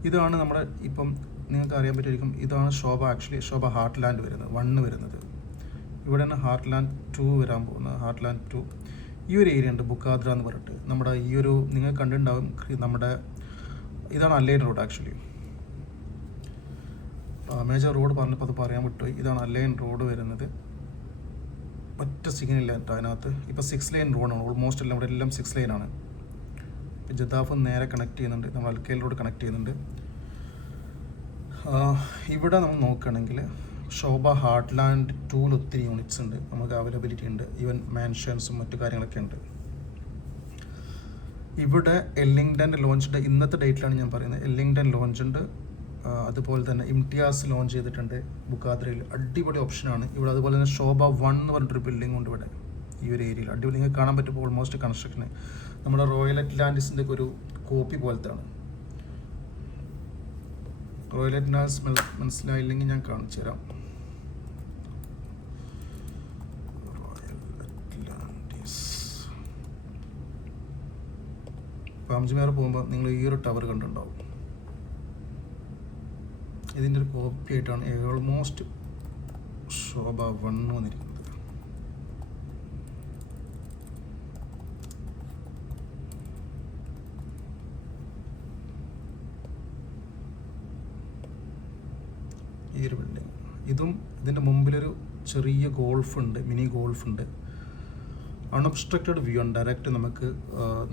ഇതാണ് നമ്മുടെ ഇപ്പം നിങ്ങൾക്ക് അറിയാൻ പറ്റുമായിരിക്കും, ഇതാണ് ശോഭ. ആക്ച്വലി ശോഭ ഹാർട്ട് ലാൻഡ് വരുന്നത് 1 വരുന്നത്. ഇവിടെയാണ് ഹാർട്ട് ലാൻഡ് 2 വരാൻ പോകുന്നത്. ഹാർട്ട് ലാൻഡ് 2 ഈ ഒരു ഏരിയ ഉണ്ട്, ബുക്കാദ്ര എന്ന് പറഞ്ഞിട്ട്. നമ്മുടെ ഈ ഒരു നിങ്ങൾ കണ്ടിട്ടുണ്ടാവും, നമ്മുടെ ഇതാണ് Al Ain road. Actually major road പറഞ്ഞപ്പോൾ അത് പറയാൻ വിട്ടുപോയി. ഇതാണ് അല്ലൈൻ റോഡ് വരുന്നത്. ഒറ്റ സിഗ്നൽ ഇല്ല അതിനകത്ത്. ഇപ്പോൾ 6 ലൈൻ റോഡാണ് ഓൾമോസ്റ്റ് എല്ലാം. ഇവിടെ എല്ലാം 6 ലൈനാണ്. ജദാഫ് നേരെ കണക്ട് ചെയ്യുന്നുണ്ട്, നമ്മൾ അൽക്കൈൽ റോഡ് കണക്ട് ചെയ്യുന്നുണ്ട്. ഇവിടെ നമ്മൾ നോക്കുകയാണെങ്കിൽ ശോഭ ഹാർട്ട് ലാൻഡ് 2 ഒത്തിരി യൂണിറ്റ്സ് ഉണ്ട്, നമുക്ക് അവൈലബിലിറ്റി ഉണ്ട്. ഈവൻ മാൻഷൻസും മറ്റു കാര്യങ്ങളൊക്കെ ഉണ്ട്. ഇവിടെ എല്ലിംഗ്ടൺ ലോഞ്ച് ഇന്നത്തെ ഡേറ്റിലാണ് ഞാൻ പറയുന്നത്. എല്ലിംഗ്ടൺ ലോഞ്ച് ഉണ്ട്, അതുപോലെ തന്നെ ഇംതിയാസ് ലോഞ്ച് ചെയ്തിട്ടുണ്ട് ബുക്കാദ്രയിൽ. അടിപൊളി ഓപ്ഷനാണ് ഇവിടെ. അതുപോലെ തന്നെ ശോഭ 1 എന്ന് പറഞ്ഞിട്ടൊരു ബിൽഡിംഗ് ഉണ്ട് ഇവിടെ ഈ ഒരു ഏരിയയിൽ. അടിപൊളി നിങ്ങൾക്ക് കാണാൻ പറ്റുമ്പോൾ ഓൾമോസ്റ്റ് കൺസ്ട്രക്ഷന് നമ്മുടെ റോയൽ അറ്റ്ലാന്റിസിൻ്റെ ഒരു കോപ്പി പോലത്താണ്. റോയൽ അറ്റ്ലാന്റിസ് മനസ്സിലായില്ലെങ്കിൽ ഞാൻ കാണിച്ചു തരാം. റോയൽ അറ്റ്ലാന്റിസ് പാംജിമേർ പോകുമ്പോൾ നിങ്ങൾ ഈ ഒരു ടവർ കണ്ടിട്ടുണ്ടാവും. ഇതിൻ്റെ ഒരു കോപ്പി ആയിട്ടാണ് ഓൾമോസ്റ്റ് ശോഭ 1 വന്നിരിക്കുന്നത്. ഈ ഒരു ബിൽഡിംഗ് ഇതും ഇതിൻ്റെ മുമ്പിലൊരു ചെറിയ ഗോൾഫ് ഉണ്ട്, മിനി ഗോൾഫ് ഉണ്ട്. അൺഒബ്സ്ട്രക്റ്റഡ് വ്യൂ ആണ്. ഡയറക്റ്റ് നമുക്ക്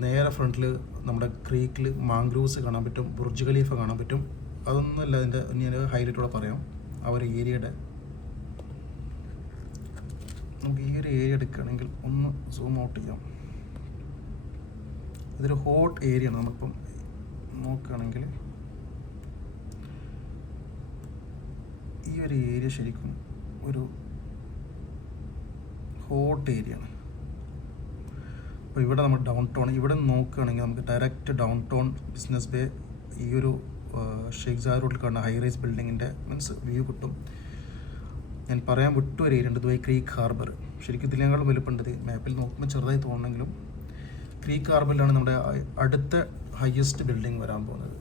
നേരെ ഫ്രണ്ടിൽ നമ്മുടെ ക്രീക്കിൽ മാംഗ്രൂവ്സ് കാണാൻ പറ്റും, ബുർജ് ഖലീഫ കാണാൻ പറ്റും. അതൊന്നുമല്ല അതിൻ്റെ ഞാൻ ഹൈലൈറ്റോടെ പറയാം. ആ ഒരു ഏരിയയുടെ നമുക്ക് ഈ ഒരു ഏരിയ എടുക്കുകയാണെങ്കിൽ ഒന്ന് സൂം ഔട്ട് ചെയ്യാം. ഇതൊരു ഹോട്ട് ഏരിയ ആണ്. നമുക്കിപ്പം നോക്കുകയാണെങ്കിൽ ഈ ഒരു ഏരിയ ശരിക്കും ഒരു ഹോട്ട് ഏരിയ ആണ്. അപ്പോൾ ഇവിടെ നമ്മൾ ഡൗൺ ടൗൺ ഇവിടെ നോക്കുകയാണെങ്കിൽ നമുക്ക് direct down town business bay ഈ ഒരു ഷെയ്ഖ് സായദ് റോഡിൽ കാണുന്ന ഹൈ റൈസ് ബിൽഡിങ്ങിൻ്റെ മീൻസ് വ്യൂ കിട്ടും. ഞാൻ പറയാൻ വിട്ടു ഒരു ഏരിയ ഉണ്ട്, ദുബായ് ക്രീക്ക് ഹാർബർ. ശരിക്കും ഇതിനേക്കാളും വലുപ്പമുണ്ട്. മാപ്പിൽ നോക്കുമ്പോൾ ചെറുതായി തോന്നുന്നെങ്കിലും ക്രീക്ക് ഹാർബറിലാണ് നമ്മുടെ അടുത്ത ഹയസ്റ്റ് ബിൽഡിംഗ് വരാൻ പോകുന്നത്.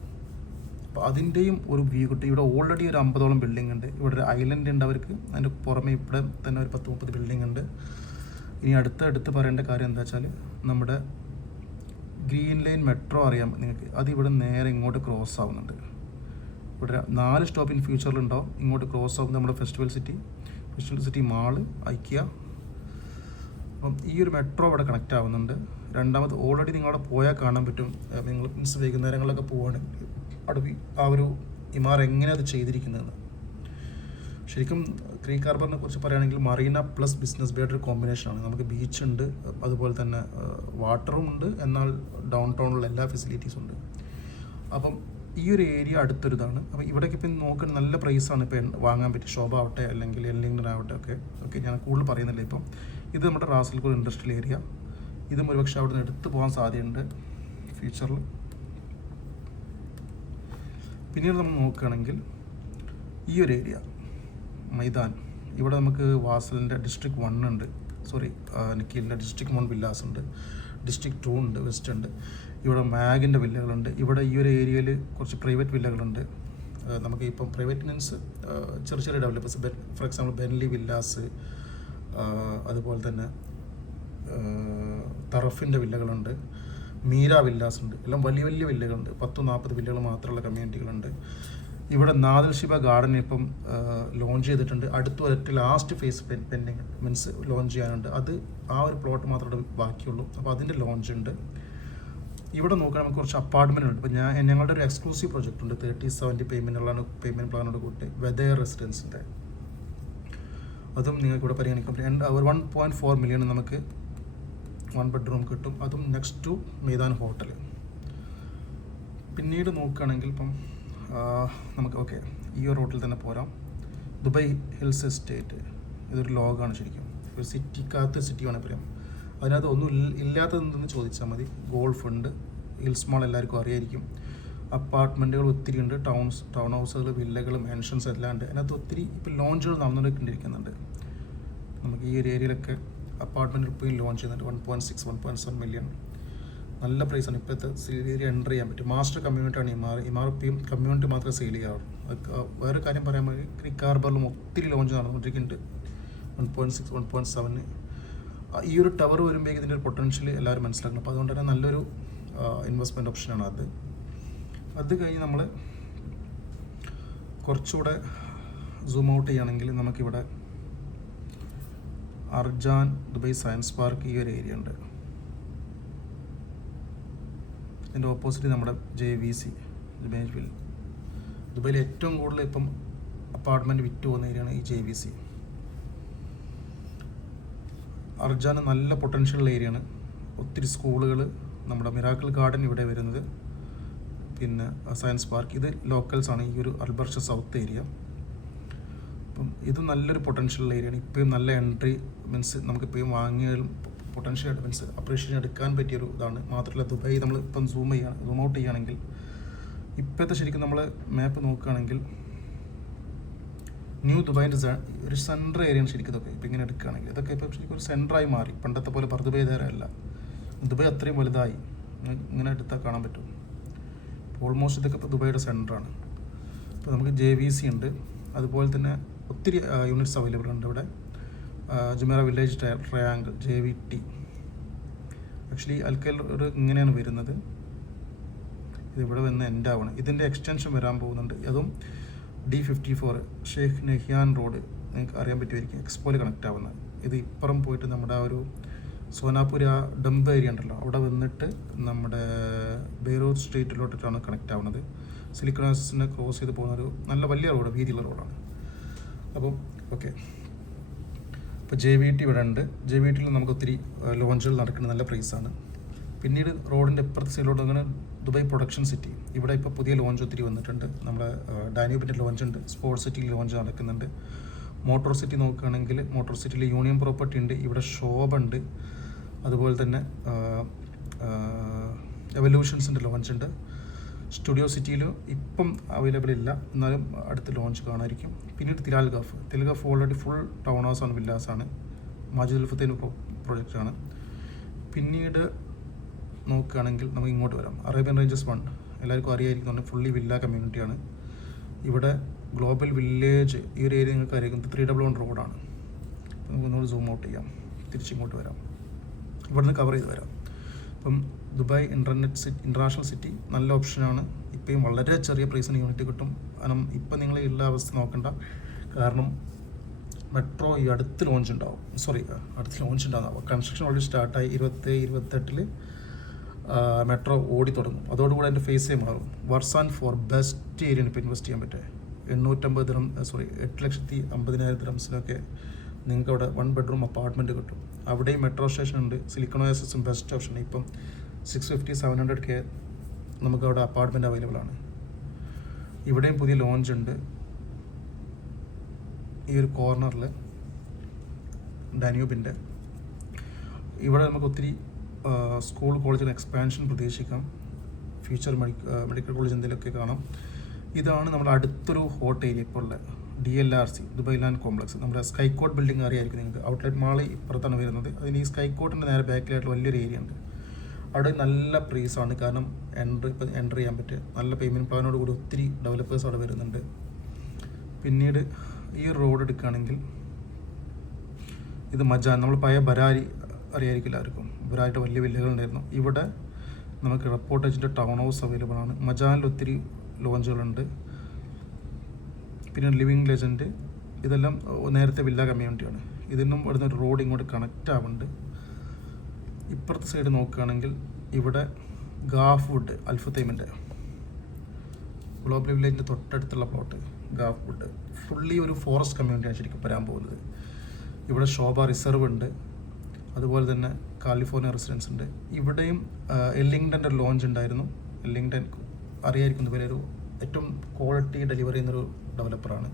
അപ്പോൾ അതിൻ്റെയും ഒരു വ്യൂ കിട്ടും. ഇവിടെ ഓൾറെഡി ഒരു 50ഓളം ബിൽഡിംഗ് ഉണ്ട്. ഇവിടെ ഒരു ഐലൻഡ് ഉണ്ട് അവർക്ക്. അതിൻ്റെ പുറമെ ഇവിടെ തന്നെ ഒരു 10-30 ബിൽഡിംഗ് ഉണ്ട്. ഇനി അടുത്ത് പറയേണ്ട കാര്യം എന്താ വെച്ചാൽ നമ്മുടെ ഗ്രീൻ ലൈൻ മെട്രോ അറിയാം നിങ്ങൾക്ക്. അത് ഇവിടെ നേരെ ഇങ്ങോട്ട് ക്രോസ് ആവുന്നുണ്ട്. ഇവിടെ 4 സ്റ്റോപ്പ് ഇൻ ഫ്യൂച്ചറിലുണ്ടാവും. ഇങ്ങോട്ട് ക്രോസ് ആവുന്നത് നമ്മുടെ ഫെസ്റ്റിവൽ സിറ്റി മാള്, ഐക്കിയ. അപ്പം ഈ ഒരു മെട്രോ ഇവിടെ കണക്റ്റ് ആവുന്നുണ്ട്. രണ്ടാമത് ഓൾറെഡി നിങ്ങളവിടെ പോയാൽ കാണാൻ പറ്റും. നിങ്ങൾ മീൻസ് വൈകുന്നേരങ്ങളിലൊക്കെ പോവുകയാണെങ്കിൽ അവിടെ ആ ഒരു ഇമാർ എങ്ങനെ അത് ചെയ്തിരിക്കുന്നതെന്ന്. ശരിക്കും ക്രീക്ക് ഹാർബറിനെ കുറിച്ച് പറയുകയാണെങ്കിൽ മറീന പ്ലസ് ബിസിനസ് ബേയുടെ ഒരു കോമ്പിനേഷനാണ്. നമുക്ക് ബീച്ച് ഉണ്ട്, അതുപോലെ തന്നെ വാട്ടറും ഉണ്ട്, എന്നാൽ ഡൗൺ ടൗണിലുള്ള എല്ലാ ഫെസിലിറ്റീസും ഉണ്ട്. അപ്പം ഈ ഒരു ഏരിയ അടുത്തൊരിതാണ്. അപ്പോൾ ഇവിടേക്ക് ഇപ്പം നോക്കുന്ന നല്ല പ്രൈസാണ് ഇപ്പം വാങ്ങാൻ പറ്റും. ശോഭ ആവട്ടെ അല്ലെങ്കിൽ എല്ലിംഗ്ടൺ ആവട്ടെ ഒക്കെ ഞാൻ കൂടുതൽ പറയുന്നില്ല. ഇപ്പം ഇത് നമ്മുടെ റാസൽഖോർ ഇൻഡസ്ട്രിയൽ ഏരിയ. ഇതും ഒരുപക്ഷെ അവിടെ നിന്ന് എടുത്ത് പോകാൻ സാധ്യതയുണ്ട് ഫ്യൂച്ചറിൽ. പിന്നീട് നമ്മൾ നോക്കുകയാണെങ്കിൽ ഈ ഒരു ഏരിയ മൈതാൻ, ഇവിടെ നമുക്ക് വാസലിൻ്റെ ഡിസ്ട്രിക്ട് 1 ഉണ്ട്, നിക്കീലിൻ്റെ ഡിസ്ട്രിക്ട് 1 വില്ലാസ് ഉണ്ട്, ഡിസ്ട്രിക്ട് 2 ഉണ്ട്, വെസ്റ്റ് ഉണ്ട്. ഇവിടെ മാഗിൻ്റെ വില്ലകളുണ്ട്. ഇവിടെ ഈ ഒരു ഏരിയയിൽ കുറച്ച് പ്രൈവറ്റ് വില്ലകളുണ്ട്. നമുക്ക് ഇപ്പം പ്രൈവറ്റ് മീൻസ് ചെറിയ ഡെവലപ്പേഴ്സ്, ഫോർ എക്സാമ്പിൾ ബെൻലി വില്ലാസ്, അതുപോലെ തന്നെ തറഫിൻ്റെ വില്ലകളുണ്ട്. മീര വില്ലാസ് ഉണ്ട്. എല്ലാം വലിയ വലിയ വില്ലകളുണ്ട്. 10-40 വില്ലകൾ മാത്രമുള്ള കമ്മ്യൂണിറ്റികളുണ്ട്. ഇവിടെ നാദൽ ശിവ ഗാർഡൻ ഇപ്പം ലോഞ്ച് ചെയ്തിട്ടുണ്ട്. അടുത്ത ഒരൊറ്റ last face pending means launch ചെയ്യാനുണ്ട്. അത് ആ ഒരു പ്ലോട്ട് മാത്രമേ ബാക്കിയുള്ളൂ. അപ്പോൾ അതിൻ്റെ ലോഞ്ച് ഉണ്ട്. ഇവിടെ നോക്കാൻ നമുക്ക് കുറച്ച് അപ്പാർട്ട്മെൻറ്റ് ഉണ്ട്. ഇപ്പോൾ ഞങ്ങളുടെ ഒരു എക്സ്ക്ലൂസീവ് പ്രൊജക്റ്റ് ഉണ്ട്. 30-70 പേയ്മെൻറ്റ് പ്ലാനോട് കൂട്ടി വെതയർ റെസിഡൻസിൻ്റെ. അതും നിങ്ങൾക്ക് ഇവിടെ പരിഗണിക്കാൻ പറ്റും. ഒരു 1.4 മില്യൺ നമുക്ക് 1 ബെഡ്റൂം കിട്ടും. അതും നെക്സ്റ്റ് ടു മൈതാൻ ഹോട്ടൽ. പിന്നീട് നോക്കുകയാണെങ്കിൽ ഇപ്പം നമുക്ക് ഓക്കെ ഈ ഒരു റൂട്ടിൽ തന്നെ പോരാം. ദുബായ് ഹിൽസ് എസ്റ്റേറ്റ് ഇതൊരു ലോഗാണ് ശരിക്കും. ഒരു സിറ്റിക്കകത്ത് സിറ്റി വേണമെങ്കിൽ പറയാം. അതിനകത്ത് ഒന്നും ഇല്ലാത്തതെന്തെന്ന് ചോദിച്ചാൽ മതി. ഗോൾഫ് ഉണ്ട്, ഹിൽസ് മാൾ എല്ലാവർക്കും അറിയായിരിക്കും. അപ്പാർട്ട്മെൻറ്റുകൾ ഒത്തിരി ഉണ്ട്, ടൗൺ ഹൗസുകൾ, വില്ലകൾ, മാൻഷൻസ് എല്ലാം ഉണ്ട്. അതിനകത്ത് ഒത്തിരി ഇപ്പോൾ ലോഞ്ചുകൾ നടന്നുകൊണ്ടിരിക്കുന്നുണ്ട്. നമുക്ക് ഈ ഒരു ഏരിയയിലൊക്കെ അപ്പാർട്ട്മെൻറ്റ് ഇപ്പോൾ ലോഞ്ച് ചെയ്യുന്നുണ്ട്. 1.6-1.7 മില്യൺ നല്ല പ്രൈസാണ്. ഇപ്പോഴത്തെ ഏരിയ എൻ്റർ ചെയ്യാൻ പറ്റും. മാസ്റ്റർ കമ്മ്യൂണിറ്റിയാണ് ഇമാർ ഇപ്പം കമ്മ്യൂണിറ്റി മാത്രമേ സെയിൽ ചെയ്യാറുള്ളൂ. വേറെ കാര്യം പറയാൻ മതി, കാർബറിലും ഒത്തിരി ലോഞ്ച് നടന്നുകൊണ്ടിരിക്കുന്നുണ്ട്. 1.6-1.7 ഈ ഒരു ടവർ വരുമ്പോഴേക്കും ഇതിൻ്റെ ഒരു പൊട്ടൻഷ്യൽ എല്ലാവരും മനസ്സിലാക്കണം. അപ്പോൾ അതുകൊണ്ട് തന്നെ നല്ലൊരു ഇൻവെസ്റ്റ്മെൻറ്റ് ഓപ്ഷനാണ് അത്. അത് കഴിഞ്ഞ് നമ്മൾ കുറച്ചുകൂടെ സൂം ഔട്ട് ചെയ്യുകയാണെങ്കിൽ നമുക്കിവിടെ അർജാൻ ദുബായ് സയൻസ് പാർക്ക് ഈ ഒരു ഏരിയ ഉണ്ട്. ഇതിൻ്റെ ഓപ്പോസിറ്റ് നമ്മുടെ JVC ജുബൈൽ. ദുബായിൽ ഏറ്റവും കൂടുതൽ ഇപ്പം അപ്പാർട്ട്മെൻറ്റ് വിറ്റ് പോകുന്ന ഏരിയയാണ് ഈ JVC. അർജാൻ നല്ല പൊട്ടൻഷ്യലുള്ള ഏരിയയാണ്. ഒത്തിരി സ്കൂളുകൾ, നമ്മുടെ മിറാക്കിൾ ഗാർഡൻ ഇവിടെ വരുന്നത്, പിന്നെ സയൻസ് പാർക്ക്. ഇത് ലോക്കൽസാണ്, ഈ ഒരു അൽബർഷ സൗത്ത് ഏരിയ. അപ്പം ഇത് നല്ലൊരു പൊട്ടൻഷ്യലുള്ള ഏരിയയാണ്. ഇപ്പോഴും നല്ല എൻട്രി മീൻസ് നമുക്കിപ്പോഴും വാങ്ങിയാലും പൊട്ടൻഷ്യലായിട്ട് മീൻസ് അപ്രീഷിയേഷൻ എടുക്കാൻ പറ്റിയൊരു ഇതാണ്. മാത്രമല്ല ദുബായ് നമ്മൾ ഇപ്പം സൂം ഔട്ട് ചെയ്യുകയാണെങ്കിൽ ഇപ്പോഴത്തെ ശരിക്കും നമ്മൾ മാപ്പ് നോക്കുകയാണെങ്കിൽ ന്യൂ ദുബായിൻ്റെ ഒരു സെൻട്രൽ ഏരിയയാണ് ശരിക്കും ഇതൊക്കെ. ഇപ്പം ഇങ്ങനെ എടുക്കുകയാണെങ്കിൽ ഇതൊക്കെ ഇപ്പോൾ ശരിക്കും ഒരു സെൻറ്ററായി മാറി. പണ്ടത്തെ പോലെ ദുബായ് ധാരമല്ല. ദുബായ് അത്രയും വലുതായി. ഇങ്ങനെ എടുത്താൽ കാണാൻ പറ്റും. ഓൾമോസ്റ്റ് ഇതൊക്കെ ഇപ്പോൾ ദുബായിയുടെ സെൻറ്ററാണ്. ഇപ്പോൾ നമുക്ക് JVC ഉണ്ട്. അതുപോലെ തന്നെ ഒത്തിരി യൂണിറ്റ്സ് അവൈലബിൾ ഉണ്ട് ഇവിടെ. Jumeirah Village Triangle JVT. Actually അൽക്കൽ ഒരു ഇങ്ങനെയാണ് വരുന്നത്. ഇതിവിടെ വന്ന് എൻഡ് ആവണം. ഇതിൻ്റെ എക്സ്റ്റൻഷൻ വരാൻ പോകുന്നുണ്ട്. അതും D54 ഷെയ്ഖ് നഹ്യാൻ റോഡ് നിങ്ങൾക്ക് അറിയാൻ പറ്റുമായിരിക്കും. എക്സ്പോയിൽ കണക്റ്റ് ആവുന്നത്. ഇത് ഇപ്പുറം പോയിട്ട് നമ്മുടെ ആ ഒരു സോനാപുര ഡംപ് ഏരിയ ഉണ്ടല്ലോ, അവിടെ വന്നിട്ട് നമ്മുടെ ബെയ്റൂർ സ്ട്രീറ്റിലോട്ടിട്ടാണ് കണക്റ്റ് ആവുന്നത്. സിലിക്കൺ ഓയസിനെ ക്രോസ് ചെയ്ത് പോകുന്ന ഒരു നല്ല വലിയ റോഡ്, വീതിയുള്ള റോഡാണ്. അപ്പം ഓക്കെ, ഇപ്പോൾ JVT ഇവിടെ ഉണ്ട്. JVTയിൽ നമുക്ക് ഒത്തിരി ലോഞ്ചുകൾ നടക്കുന്ന നല്ല പ്രൈസാണ്. പിന്നീട് റോഡിൻ്റെ ഇപ്പുറത്തെ സൈഡിലോട്ട് അങ്ങനെ ദുബായ് പ്രൊഡക്ഷൻ സിറ്റി. ഇവിടെ ഇപ്പോൾ പുതിയ ലോഞ്ച് ഒത്തിരി വന്നിട്ടുണ്ട്. നമ്മുടെ ഡാന്യൂബിൻ്റെ ലോഞ്ച് ഉണ്ട്, സ്പോർട്സ് സിറ്റിയിൽ ലോഞ്ച് നടക്കുന്നുണ്ട്. മോട്ടോർ സിറ്റി നോക്കുകയാണെങ്കിൽ മോട്ടോർ സിറ്റിയിൽ യൂണിയൻ പ്രോപ്പർട്ടി ഉണ്ട്, ഇവിടെ ഷോപ്പ് ഉണ്ട്. അതുപോലെ തന്നെ എവല്യൂഷൻസിൻ്റെ ലോഞ്ച് ഉണ്ട്. സ്റ്റുഡിയോ സിറ്റിയിൽ ഇപ്പം അവൈലബിൾ ഇല്ല, എന്നാലും അടുത്ത് ലോഞ്ച് കാണാമായിരിക്കും. പിന്നീട് തിലാൽഗാഫ് ഓൾറെഡി ഫുൾ ടൗൺ ഹൗസ് ആണ്, വില്ലാസാണ്. മാജിദുൽ ഫത്തേൻ പ്രൊജക്റ്റാണ്. പിന്നീട് നോക്കുകയാണെങ്കിൽ നമുക്ക് ഇങ്ങോട്ട് വരാം. അറേബ്യൻ റേഞ്ചസ് 1 എല്ലാവർക്കും അറിയായിരിക്കും, ഫുള്ളി വില്ല കമ്മ്യൂണിറ്റിയാണ്. ഇവിടെ ഗ്ലോബൽ വില്ലേജ് ഈ ഒരു ഏരിയ നിങ്ങൾക്ക് അറിയാം. 311 റോഡാണ്. നമുക്ക് ഒന്നുകൂടി സൂം ഔട്ട് ചെയ്യാം, തിരിച്ചിങ്ങോട്ട് വരാം, ഇവിടുന്ന് കവർ ചെയ്ത് വരാം. ഇപ്പം ദുബായ് ഇൻ്റർനാഷണൽ സിറ്റി നല്ല ഓപ്ഷനാണ്. ഇപ്പോഴും വളരെ ചെറിയ പ്രൈസിന് യൂണിറ്റ് കിട്ടും. കാരണം ഇപ്പം നിങ്ങൾ ഉള്ള അവസ്ഥ നോക്കണ്ട, കാരണം മെട്രോ ഈ അടുത്ത് ലോഞ്ച് ഉണ്ടാവും. Construction already സ്റ്റാർട്ടായി. 27-28 മെട്രോ ഓടി തുടങ്ങും. അതോടുകൂടി അതിൻ്റെ ഫേസേ മാറും. വർസാൻ ഫോർ ബെസ്റ്റ് ഏരിയയാണ് ഇപ്പോൾ ഇൻവെസ്റ്റ് ചെയ്യാൻ പറ്റുക. 8,50,000 ദിറംസിനൊക്കെ നിങ്ങൾക്ക് അവിടെ 1 ബെഡ്റൂം അപ്പാർട്ട്മെൻറ്റ് കിട്ടും. അവിടെയും മെട്രോ സ്റ്റേഷൻ ഉണ്ട്. സിലിക്കൺ ഓയസിസും ബെസ്റ്റ് ഓപ്ഷൻ. ഇപ്പം 650-700K നമുക്ക് അവിടെ അപ്പാർട്ട്മെൻറ്റ് അവൈലബിൾ ആണ്. ഇവിടെയും പുതിയ ലോഞ്ച് ഉണ്ട്. ഈ ഒരു കോർണറിൽ ഡാന്യൂബിൻ്റെ ഇവിടെ നമുക്ക് ഒത്തിരി സ്കൂൾ കോളേജിന് എക്സ്പാൻഷൻ പ്രതീക്ഷിക്കാം. ഫ്യൂച്ചർ മെഡിക്കൽ കോളേജ് എന്തെങ്കിലുമൊക്കെ കാണാം. ഇതാണ് നമ്മുടെ അടുത്തൊരു ഹോട്ട് ഏരിയ ഇപ്പോൾ ഉള്ള DLRC ദുബായ് ലാൻഡ് കോംപ്ലക്സ്. നമ്മുടെ സ്കൈക്കോട്ട് ബിൽഡിംഗ് അറിയായിരിക്കും നിങ്ങൾക്ക്. ഔട്ട്ലെറ്റ് മാള് ഇപ്പുറത്താണ് വരുന്നത്. അതിന് ഈ സ്കൈക്കോട്ടിൻ്റെ നേരെ ബാക്കിലായിട്ട് വലിയൊരു ഏരിയ ഉണ്ട്. അവിടെ നല്ല പ്രൈസാണ്, കാരണം എൻ്റർ ചെയ്യാൻ പറ്റുക. നല്ല പേയ്മെൻറ്റ് പ്ലാനോട് കൂടി ഒത്തിരി ഡെവലപ്പേഴ്സ് അവിടെ വരുന്നുണ്ട്. പിന്നീട് ഈ റോഡ് എടുക്കുകയാണെങ്കിൽ ഇത് മജാൻ, നമ്മൾ പഴയ ബരാരി അറിയായിരിക്കും എല്ലാവർക്കും. ബരാരിയുടെ വലിയ വില്ലകളുണ്ടായിരുന്നു. ഇവിടെ നമുക്ക് റെപ്പോർട്ടേജിൻ്റെ ടൗൺ ഹൗസ് അവൈലബിൾ ആണ്. മജാനിൽ ഒത്തിരി ലോഞ്ചുകളുണ്ട്. പിന്നെ ലിവിങ് ലെജൻഡ്, ഇതെല്ലാം നേരത്തെ വില്ല കമ്മ്യൂണിറ്റിയാണ്. ഇതിനും ഇവിടുന്ന് ഒരു റോഡ് ഇങ്ങോട്ട് കണക്റ്റ് ആവുന്നുണ്ട്. ഇപ്പുറത്തെ സൈഡ് നോക്കുകയാണെങ്കിൽ ഇവിടെ ഗാഫ് വുഡ് അൽഫുത്തൈമിൻ്റെ ഗ്ലോബൽ വില്ലേജിൻ്റെ തൊട്ടടുത്തുള്ള പ്ലോട്ട് ഗാഫ് വുഡ് ഫുള്ളി ഒരു ഫോറസ്റ്റ് കമ്മ്യൂണിറ്റിയാണ് ശരിക്കും വരാൻ പോകുന്നത്. ഇവിടെ ശോഭ റിസർവ് ഉണ്ട്, അതുപോലെ തന്നെ കാലിഫോർണിയ റെസിഡൻസ് ഉണ്ട്. ഇവിടെയും എല്ലിങ്ടൻ്റെ ലോഞ്ച് ഉണ്ടായിരുന്നു. എല്ലിങ്ടൺ അറിയായിരിക്കും, ഇവരെ ഒരു ഏറ്റവും ക്വാളിറ്റി ഡെലിവറി ചെയ്യുന്നൊരു ഡെവലപ്പറാണ്.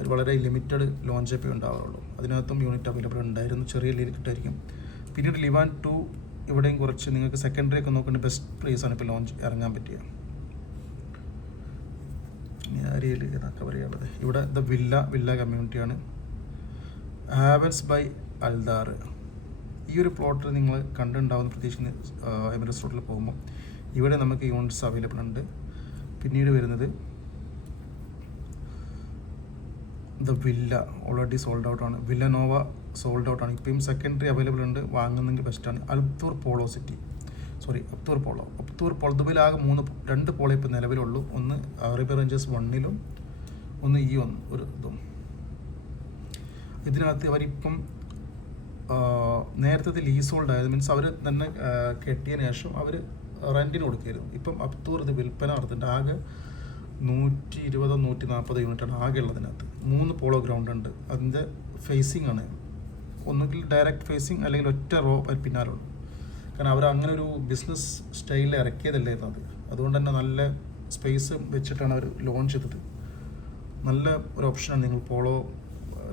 ഒരു വളരെ ലിമിറ്റഡ് ലോഞ്ച് ഒക്കെ ഉണ്ടാവാറുള്ളൂ. അതിനകത്തും യൂണിറ്റ് അവൈലബിൾ ഉണ്ടായിരുന്നു, ചെറിയ രീതിയിൽ കിട്ടായിരിക്കും. പിന്നീട് ലിവാൻ 2 ഇവിടെയും കുറച്ച് നിങ്ങൾക്ക് സെക്കൻഡറി ഒക്കെ നോക്കേണ്ട ബെസ്റ്റ് പ്ലേസ് ആണ് ഇപ്പോൾ ലോഞ്ച് ഇറങ്ങാൻ പറ്റിയ. ഏരിയയിൽ ഇതൊക്കെ പറയാനുള്ളത് ഇവിടെ the villa കമ്മ്യൂണിറ്റിയാണ്. Havens by Aldar, ഈ ഒരു പ്ലോട്ടിൽ നിങ്ങൾ കണ്ടുണ്ടാവുന്ന പ്രതീക്ഷിക്കുന്ന എമിറേറ്റ്സ് റോഡിൽ പോകുമ്പോൾ ഇവിടെ നമുക്ക് യൂണിറ്റ്സ് അവൈലബിൾ ഉണ്ട്. പിന്നീട് വരുന്നത് the villa already sold out ആണ്. വില്ല നോവ സോൾഡ് ഔട്ട് ആണ്. ഇപ്പം സെക്കൻഡറി അവൈലബിൾ ഉണ്ട്, വാങ്ങുന്നെങ്കിൽ ബെസ്റ്റാണ്. അബ്തൂർ പോളോ ദുബൈയിലാകെ 2 പോളോ ഇപ്പോൾ നിലവിലുള്ളൂ. ഒന്ന് അറേബ്യൻ റേഞ്ചസ് 1-ലും ഒന്ന് ഈ ഒരു ഇതും. ഇതിനകത്ത് അവരിപ്പം നേരത്തെ ലീസ് ഹോൾഡ് ആയത് മീൻസ് അവർ തന്നെ കെട്ടിയതിന് ശേഷം അവർ റെൻറ്റിന് കൊടുക്കുകയായിരുന്നു. ഇപ്പം അബ്തൂർ ഇത് വിൽപ്പന നടത്തുന്നുണ്ട്. ആകെ 120-140 യൂണിറ്റാണ് ആകെ ഉള്ളതിനകത്ത്. 3 പോളോ ഗ്രൗണ്ട് ഉണ്ട്. അതിൻ്റെ ഫേസിംഗ് ആണ്, ഒന്നുകിൽ ഡയറക്റ്റ് ഫേസിങ് അല്ലെങ്കിൽ ഒറ്റ റോ പിന്നാലുള്ളൂ. കാരണം അവർ അങ്ങനെ ഒരു ബിസിനസ് സ്റ്റൈലിൽ ഇറക്കിയതല്ലായിരുന്നു അത്. അതുകൊണ്ട് തന്നെ നല്ല സ്പേസ് വെച്ചിട്ടാണ് അവർ ലോഞ്ച് ചെയ്തത്. നല്ല ഒരു ഓപ്ഷനാണ്. നിങ്ങൾ പോളോ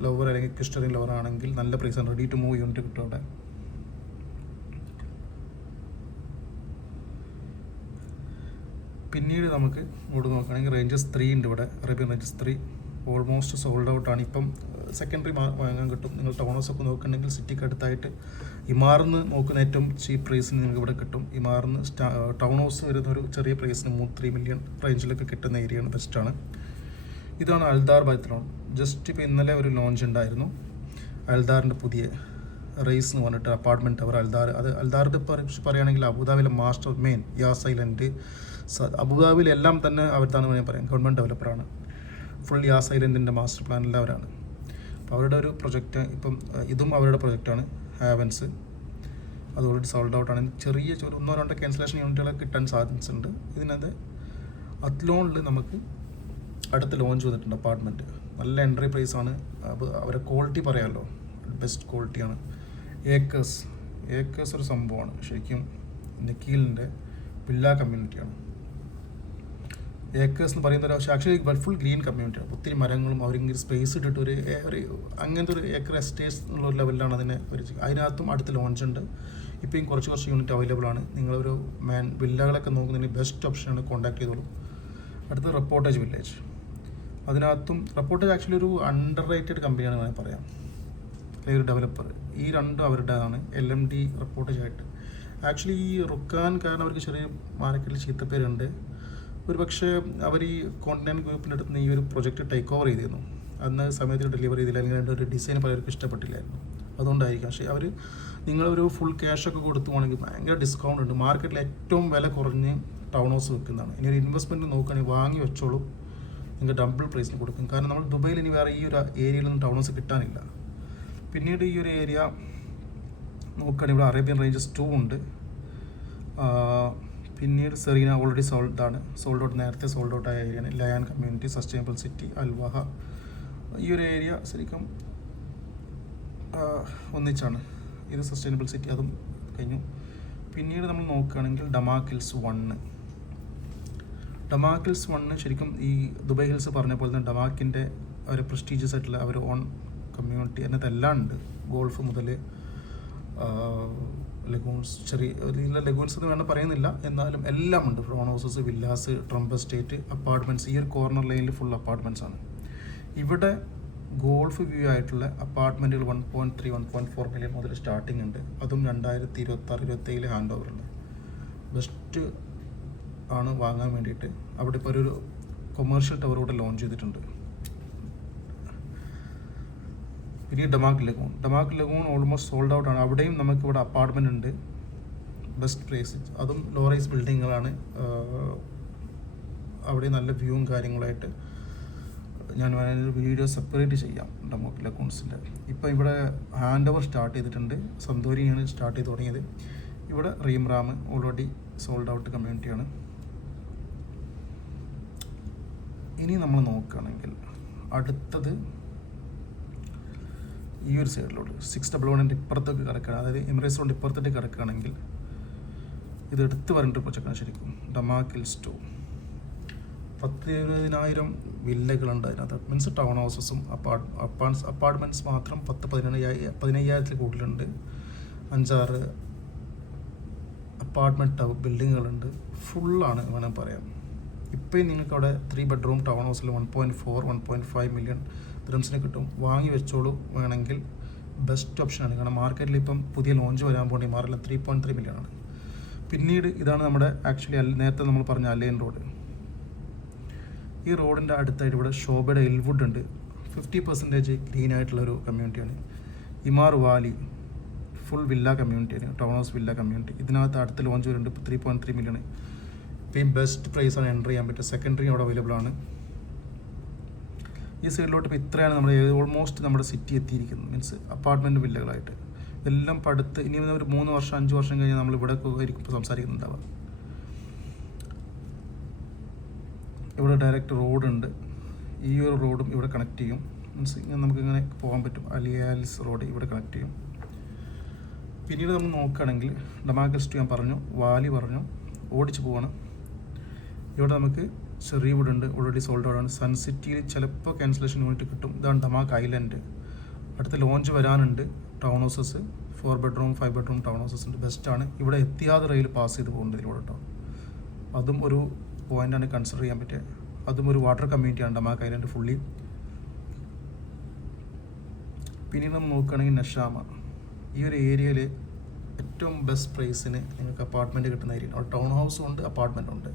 ലവർ അല്ലെങ്കിൽ ക്രിസ്റ്ററിൻ ലവർ ആണെങ്കിൽ നല്ല പ്രൈസാണ്. റെഡി ടു മൂവ് യൂണിറ്റ് കിട്ടും അവിടെ. പിന്നീട് നമുക്ക് ഇങ്ങോട്ട് നോക്കുകയാണെങ്കിൽ റേഞ്ചസ് 3 ഉണ്ട് ഇവിടെ. അറേബ്യൻ റേഞ്ചസ് 3 ഓൾമോസ്റ്റ് സോൾഡ് ഔട്ടാണ്. ഇപ്പം സെക്കൻഡറി വാങ്ങാൻ കിട്ടും. നിങ്ങൾ ടൗൺ ഹൗസ് ഒക്കെ നോക്കുന്നുണ്ടെങ്കിൽ സിറ്റിക്ക് അടുത്തായിട്ട് ഇമാറിന്ന് നോക്കുന്ന ഏറ്റവും ചീപ്പ് പ്രൈസിന് നിങ്ങൾക്ക് ഇവിടെ കിട്ടും. ഇമാറിന്ന് ടൗൺ ഹൗസ് വരുന്ന ഒരു ചെറിയ പ്രൈസിന് 3 മില്യൺ റേഞ്ചിലൊക്കെ കിട്ടുന്ന ഏരിയയാണ്, ബെസ്റ്റാണ്. ഇതാണ് അൽദാർ ബൈത്രോൺ. ജസ്റ്റ് ഇപ്പോൾ ഇന്നലെ ഒരു ലോഞ്ച് ഉണ്ടായിരുന്നു. അൽദാറിൻ്റെ പുതിയ റേസ് എന്ന് പറഞ്ഞിട്ട് അപ്പാർട്ട്മെൻറ്റ് ടവർ അൽദാർ. അത് അൽദാറിൻ്റെ പറയുകയാണെങ്കിൽ അബുദാബിയിലെ മാസ്റ്റർ മെയിൻ യാസ് ഐലൻഡ്, അബുദാബിയിലെല്ലാം തന്നെ അവർ തന്നെ വേണമെങ്കിൽ പറയാം. ഗവൺമെൻറ് ഡെവലപ്പറാണ്. ഫുൾ യാസ് ഐലൻഡിൻ്റെ മാസ്റ്റർ പ്ലാനിൽ അവരാണ്. അപ്പോൾ അവരുടെ ഒരു പ്രൊജക്റ്റ് ഇപ്പം ഇതും അവരുടെ പ്രൊജക്റ്റാണ്. ഹാവൻസ് അത് ഓൾറെഡി സോൾഡ് ഔട്ടാണ്. ചെറിയ 1-2 ക്യാൻസലേഷൻ യൂണിറ്റുകളൊക്കെ കിട്ടാൻ സാധ്യതയുണ്ട്. ഇതിനകത്ത് അത്ലോണിൽ നമുക്ക് അടുത്ത് ലോഞ്ച് ചെയ്തിട്ടുണ്ട് അപ്പാർട്ട്മെൻറ്റ്. നല്ല എൻട്രി പ്രൈസാണ്. അപ്പോൾ അവരെ ക്വാളിറ്റി പറയാമല്ലോ, ബെസ്റ്റ് ക്വാളിറ്റിയാണ്. ഏക്കേഴ്സ് ഒരു സംഭവമാണ് ശരിക്കും. നിക്കീലിൻ്റെ വില്ല കമ്മ്യൂണിറ്റിയാണ് ഏക്കേഴ്സ് എന്ന് പറയുന്നത്. പക്ഷേ ആക്ച്വലി ഫുൾ ഗ്രീൻ കമ്മ്യൂണിറ്റിയാണ്. ഒത്തിരി മരങ്ങളും അവരിങ്ങനെ സ്പേസ് ഇട്ടിട്ട് ഒരു അങ്ങനത്തെ ഒരു ഏക്കർ എസ്റ്റേറ്റ്സ് എന്നുള്ള ലെവലിലാണ് അതിനെ അതിനകത്തും അടുത്ത് ലോഞ്ച് ഉണ്ട്. ഇപ്പം കുറച്ച് യൂണിറ്റ് അവൈലബിൾ ആണ്. നിങ്ങളൊരു വില്ലകളൊക്കെ നോക്കുന്നതിന് ബെസ്റ്റ് ഓപ്ഷനാണ്. കോൺടാക്ട് ചെയ്തോളൂ. അടുത്ത റെപ്പോർട്ടേജ് വില്ലേജ്. അതിനകത്തും റെപ്പോർട്ടേജ് ആക്ച്വലി ഒരു അണ്ടർ റേറ്റഡ് കമ്പനിയാണ് വേണമെങ്കിൽ പറയാം, അല്ലെങ്കിൽ ഒരു ഡെവലപ്പർ. ഈ രണ്ടും അവരുടേതാണ്. LMD റെപ്പോർട്ടേജ് ആയിട്ട്. ആക്ച്വലി ഈ റുക്കാൻ കാരണം അവർക്ക് ചെറിയ മാർക്കറ്റിൽ ചീത്തപ്പേരുണ്ട്. ഒരു പക്ഷേ അവർ ഈ കോണ്ടിനെൻ്റ് ഗ്രൂപ്പിൻ്റെ അടുത്ത് നിന്ന് ഈ ഒരു പ്രൊജക്റ്റ് ടേക്ക് ഓവർ ചെയ്തിരുന്നു. അന്ന് സമയത്ത് ഡെലിവറി ചെയ്തില്ല, അല്ലെങ്കിൽ അതിൻ്റെ ഒരു ഡിസൈൻ പലർക്കും ഇഷ്ടപ്പെട്ടില്ലായിരുന്നു. അതുകൊണ്ടായിരിക്കും. പക്ഷേ അവർ നിങ്ങളൊരു ഫുൾ ക്യാഷൊക്കെ കൊടുത്തു പോകണമെങ്കിൽ ഭയങ്കര ഡിസ്കൗണ്ട് ഉണ്ട്. മാർക്കറ്റിൽ ഏറ്റവും വില കുറഞ്ഞ് ടൗൺ ഹൗസ് വെക്കുന്നതാണ്. ഇനി ഒരു ഇൻവെസ്റ്റ്മെൻറ്റ് നോക്കുകയാണെങ്കിൽ വാങ്ങി വെച്ചോളൂ, നിങ്ങൾക്ക് ഡബിൾ പ്രൈസിന് കൊടുക്കും. കാരണം നമ്മൾ ദുബൈയിൽ ഇനി വേറെ ഈ ഒരു ഏരിയയിലൊന്നും ടൗൺ ഹൗസ് കിട്ടാനില്ല. പിന്നീട് ഈ ഒരു ഏരിയ നോക്കുകയാണെങ്കിൽ ഇവിടെ അറേബ്യൻ റേഞ്ചസ് 2 ഉണ്ട്. പിന്നീട് സെറീന ഓൾറെഡി സോൾഡ് ഔട്ട് നേരത്തെ സോൾഡ് ഔട്ട് ആയ ഏരിയയാണ്. ലയാൻ കമ്മ്യൂണിറ്റി, സസ്റ്റൈനബിൾ സിറ്റി, അൽവാഹ. ഈ ഒരു ഏരിയ ശരിക്കും ഒന്നിച്ചാണ്. ഇത് സസ്റ്റൈനബിൾ സിറ്റി, അതും കഴിഞ്ഞു. പിന്നീട് നമ്മൾ നോക്കുകയാണെങ്കിൽ ഡമാക്കിൽസ് 1 ശരിക്കും ഈ ദുബൈ ഹിൽസ് പറഞ്ഞ പോലെ തന്നെ ഡമാക്കിൻ്റെ ഒരു പ്രസ്റ്റീജിയസ് ആയിട്ടുള്ള അവർ ഓൺ കമ്മ്യൂണിറ്റി അതിനകത്ത് എല്ലാം ഉണ്ട്. ഗോൾഫ് മുതൽ ലഗൂൺസ്, ചെറിയ ലഗൂൺസ് എന്ന് വേണം പറയുന്നില്ല, എന്നാലും എല്ലാം ഉണ്ട്. ഫ്രോൺ houses, villas, Trump estate, apartments. ഈ ഒരു കോർണർ ലൈനിൽ ഫുൾ അപ്പാർട്ട്മെൻറ്റ്സ് ആണ്. ഇവിടെ ഗോൾഫ് വ്യൂ ആയിട്ടുള്ള അപ്പാർട്ട്മെൻറ്റുകൾ 1.3-1.4 മില്യൺ മുതൽ സ്റ്റാർട്ടിംഗ് ഉണ്ട്. അതും 2026-27 ഹാൻഡ് ഓവറുണ്ട്. ബെസ്റ്റ് ആണ് വാങ്ങാൻ വേണ്ടിയിട്ട്. അവിടെ ഇപ്പോൾ ഒരു കൊമേഴ്ഷ്യൽ ടവർ കൂടെ ലോഞ്ച് ചെയ്തിട്ടുണ്ട്. പിന്നെ Damac Lagoon almost sold out ആണ്. അവിടെയും നമുക്കിവിടെ അപ്പാർട്ട്മെൻറ്റ് ഉണ്ട്. Best price. അതും ലോ റൈസ് ബിൽഡിങ്ങുകളാണ്. അവിടെ നല്ല വ്യൂവും കാര്യങ്ങളായിട്ട് ഞാൻ വേണമെങ്കിൽ വീഡിയോ സെപ്പറേറ്റ് ചെയ്യാം ഡെമോക്കിൽ അക്കൗണ്ട്സിൻ്റെ. ഇപ്പോൾ ഇവിടെ ഹാൻഡ് ഓവർ സ്റ്റാർട്ട് ചെയ്തിട്ടുണ്ട്. സന്തോരിയാണ് സ്റ്റാർട്ട് ചെയ്ത് തുടങ്ങിയത്. ഇവിടെ Remraam already sold out കമ്മ്യൂണിറ്റിയാണ്. ഇനി നമ്മൾ നോക്കുകയാണെങ്കിൽ അടുത്തത് ഈ ഒരു സൈഡിലോട്ട് 611 ഇപ്പുറത്തേക്ക് കിടക്കുകയാണ്, അതായത് എമിറേറ്റ്സ് റോഡ് ഇപ്പുറത്തേക്ക് കിടക്കുകയാണെങ്കിൽ ഇത് എടുത്ത് വരേണ്ട പ്രൊജക്റ്റാണ് ശരിക്കും. ഡമാക്ക് ഹിൽസ് 2 10,000 വില്ലകളുണ്ട് അതിനകത്ത്. മീൻസ് ടൗൺ ഹൗസസും അപ്പാർട്ട്മെൻറ്റ്സ് മാത്രം 15,000 കൂടുതലുണ്ട്. 5-6 അപ്പാർട്ട്മെൻറ്റ് ബിൽഡിങ്ങുകളുണ്ട്. ഫുള്ളാണ് വേണം പറയാം. ഇപ്പോഴും നിങ്ങൾക്ക് അവിടെ 3 ബെഡ്റൂം ടൗൺ ഹൗസിൽ 1.5 മില്യൺ ദിർഹംസിന് കിട്ടും. വാങ്ങി വെച്ചോളൂ വേണമെങ്കിൽ. ബെസ്റ്റ് ഓപ്ഷനാണ്. കാരണം മാർക്കറ്റിൽ ഇപ്പം പുതിയ ലോഞ്ച് വരാൻ പോകേണ്ടി മാറില്ല. 3.3 മില്യൺ ആണ്. പിന്നീട് ഇതാണ് നമ്മുടെ ആക്ച്വലി നേരത്തെ നമ്മൾ പറഞ്ഞ അലൈൻ റോഡ്. ഈ റോഡിൻ്റെ അടുത്തായിട്ട് ഇവിടെ ശോഭയുടെ എൽവുഡ് ഉണ്ട്. 50% ഗ്രീൻ ആയിട്ടുള്ളൊരു കമ്മ്യൂണിറ്റിയാണ്. ഇമാർ വാലി ഫുൾ വില്ല കമ്മ്യൂണിറ്റിയാണ്, ടൗൺ ഹൗസ് വില്ല കമ്മ്യൂണിറ്റി. ഇതിനകത്ത് അടുത്ത ലോഞ്ച് വരുന്നുണ്ട്. 3.3 മില്യൺ. ഇപ്പം ബെസ്റ്റ് പ്രൈസാണ് എൻ്റർ ചെയ്യാൻ പറ്റുക. സെക്കൻഡറി അവിടെ അവൈലബിൾ ആണ്. ഈ സൈഡിലോട്ട് ഇപ്പോൾ ഇത്രയാണ് നമ്മുടെ ഓൾമോസ്റ്റ് നമ്മുടെ സിറ്റി എത്തിയിരിക്കുന്നത്. മീൻസ് അപ്പാർട്ട്മെൻറ്റ് വില്ലകളായിട്ട് ഇതെല്ലാം പടുത്ത് ഇനി ഒരു 3 വർഷം 5 വർഷം കഴിഞ്ഞാൽ നമ്മൾ ഇവിടെ ആയിരിക്കും ഇപ്പോൾ സംസാരിക്കുന്നുണ്ടാവുക. ഇവിടെ ഡയറക്റ്റ് റോഡുണ്ട്. ഈ ഒരു റോഡും ഇവിടെ കണക്ട് ചെയ്യും. മീൻസ് ഇങ്ങനെ നമുക്കിങ്ങനെ പോകാൻ പറ്റും. അലിയാലിസ് റോഡ് ഇവിടെ കണക്ട് ചെയ്യും. പിന്നീട് നമ്മൾ നോക്കുകയാണെങ്കിൽ ഡമാക്ക് ഹിൽസ് 2 ഞാൻ പറഞ്ഞു, വാലി പറഞ്ഞു, ഓടിച്ച് പോവാണ്. ഇവിടെ നമുക്ക് ചെറിയവുഡ് ഉണ്ട്, ഓൾറെഡി സോൾഡ് ഔട്ട് ആണ്. സൺ സിറ്റിയിൽ ചിലപ്പോൾ ക്യാൻസലേഷൻ യൂണിറ്റ് കിട്ടും. ഇതാണ് ഡമാക്ക് ഐലൻഡ്. അടുത്ത ലോഞ്ച് വരാനുണ്ട്. Town houses 4 bedroom 5 bedroom town houses ഉണ്ട്. ബെസ്റ്റാണ്. ഇവിടെ എത്തിയാതെ റെയിൽ പാസ് ചെയ്ത് പോകുന്നുണ്ട് ഇതിലൂടെ കേട്ടോ. അതും ഒരു പോയിൻ്റാണ് കൺസിഡർ ചെയ്യാൻ പറ്റിയത്. അതും ഒരു വാട്ടർ കമ്മ്യൂണിറ്റിയാണ് ഡമാക്ക് ഐലൻഡ് ഫുള്ളി. പിന്നീട് നമ്മൾ നോക്കുകയാണെങ്കിൽ നഷാമ. ഈ ഒരു ഏരിയയിൽ ഏറ്റവും ബെസ്റ്റ് പ്രൈസിന് നിങ്ങൾക്ക് അപ്പാർട്ട്മെൻറ്റ് കിട്ടുന്ന ഏരിയ. അവിടെ ടൗൺ ഹൗസും ഉണ്ട്, അപ്പാർട്ട്മെൻറ്റും ഉണ്ട്.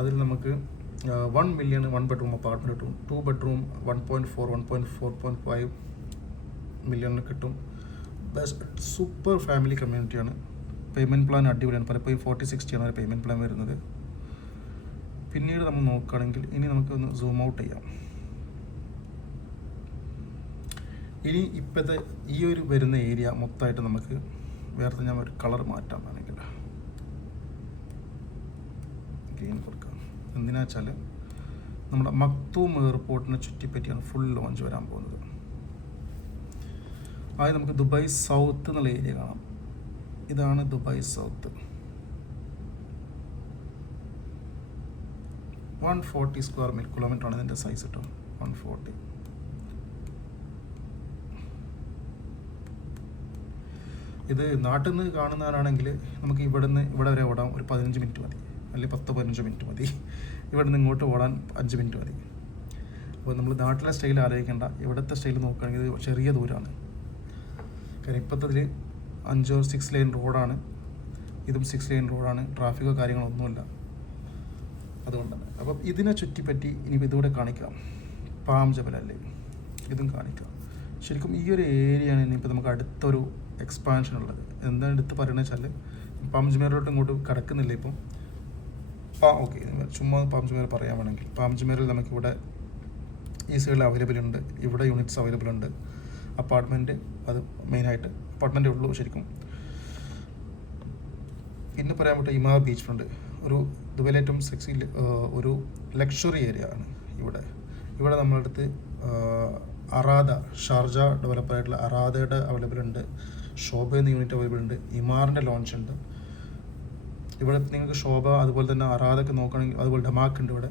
അതിൽ നമുക്ക് 1 മില്യൺ 1 ബെഡ്റൂം അപ്പാർട്ട്മെൻറ്റ് കിട്ടും. 2 ബെഡ്റൂം 1.4 1.4.5 മില്യണിന് കിട്ടും. ബെസ്റ്റ് സൂപ്പർ ഫാമിലി കമ്മ്യൂണിറ്റിയാണ്. പേയ്മെൻറ്റ് പ്ലാൻ അടിപൊളിയാണ്. പലപ്പോഴും 40-60 ആണ് ഒരു പേയ്മെൻറ്റ് പ്ലാൻ വരുന്നത്. പിന്നീട് നമ്മൾ നോക്കുകയാണെങ്കിൽ ഇനി നമുക്കൊന്ന് സൂം ഔട്ട് ചെയ്യാം. ഇനി ഇപ്പോഴത്തെ ഈ ഒരു വരുന്ന ഏരിയ മൊത്തമായിട്ട് നമുക്ക് വേറെ ഞാൻ ഒരു കളർ മാറ്റാൻ വേണമെങ്കിൽ ഗ്രീൻ കൊടുക്കാം. എന്തിനാ വെച്ചാൽ നമ്മുടെ മക്തൂം എയർപോർട്ടിനെ ചുറ്റിപ്പറ്റിയാണ് ഫുൾ ലോഞ്ച് വരാൻ പോകുന്നത്. ആദ്യം നമുക്ക് ദുബായ് സൗത്ത് എന്നുള്ള ഏരിയ കാണാം. ഇതാണ് ദുബായ് സൗത്ത്. 140 സ്ക്വയർ കിലോമീറ്റർ ആണ് ഇതിൻ്റെ സൈസ് കേട്ടോ. 140. ഇത് നാട്ടിൽ നിന്ന് കാണുന്നവരാണെങ്കിൽ നമുക്ക് ഇവിടെ വരെ ഓടാൻ ഒരു 15 മിനിറ്റ് മതി, അല്ലെങ്കിൽ 10-15 മിനിറ്റ് മതി. ഇവിടെ നിന്ന് ഇങ്ങോട്ട് ഓടാൻ 5 മിനിറ്റ് മതി. അപ്പോൾ നമ്മൾ നാട്ടിലെ സ്റ്റൈൽ ആലോചിക്കേണ്ട. ഇവിടുത്തെ സ്റ്റൈൽ നോക്കുകയാണെങ്കിൽ ഇത് ചെറിയ ദൂരമാണ്. കാരണം ഇപ്പോഴത്തതിൽ 6 ലൈൻ റോഡാണ്. ഇതും 6 ലൈൻ റോഡാണ്. ട്രാഫിക്കോ കാര്യങ്ങളൊന്നുമില്ല. അതുകൊണ്ടാണ്. അപ്പം ഇതിനെ ചുറ്റിപ്പറ്റി ഇനിയിപ്പോൾ ഇതുകൂടെ കാണിക്കാം. പാം ജബലല്ലേ, ഇതും കാണിക്കാം. ശരിക്കും ഈ ഒരു ഏരിയയാണ് ഇനിയിപ്പോൾ നമുക്ക് അടുത്തൊരു എക്സ്പാൻഷൻ ഉള്ളത്. എന്താണ് എടുത്ത് പറയുന്നത് വെച്ചാൽ പാം ജുമേറിലോട്ട് ഇങ്ങോട്ട് കിടക്കുന്നില്ല ഇപ്പം. ഓക്കെ, ചുമ്മാ പാം ജുമേർ പറയാൻ വേണമെങ്കിൽ പാം ജുമേറിൽ നമുക്കിവിടെ ഈ സൈഡിൽ അവൈലബിൾ ഉണ്ട്. ഇവിടെ യൂണിറ്റ്സ് അവൈലബിൾ ഉണ്ട്. അപ്പാർട്ട്മെൻറ്റ് അത് മെയിനായിട്ട് അപ്പാർട്ട്മെൻറ്റേ ഉള്ളൂ ശരിക്കും. പിന്നെ പറയാൻ പറ്റും ഇമാർ ബീച്ച് ഫ്രണ്ട്. ഒരു ദുബൈയിലെ ഏറ്റവും ഒരു ലക്ഷറി ഏരിയ ആണ് ഇവിടെ നമ്മളടുത്ത് അറാദ, ഷാർജ ഡെവലപ്പറായിട്ടുള്ള അറാദയുടെ അവൈലബിൾ ഉണ്ട്. ശോഭ എന്ന യൂണിറ്റ് അവൈലബിൾ ഉണ്ട്. ഇമാറിൻ്റെ ലോഞ്ച് ഉണ്ട് ഇവിടെ. നിങ്ങൾക്ക് ശോഭ അതുപോലെ തന്നെ അറാദൊക്കെ നോക്കുകയാണെങ്കിൽ അതുപോലെ ഡമാക്ക് ഉണ്ട് ഇവിടെ.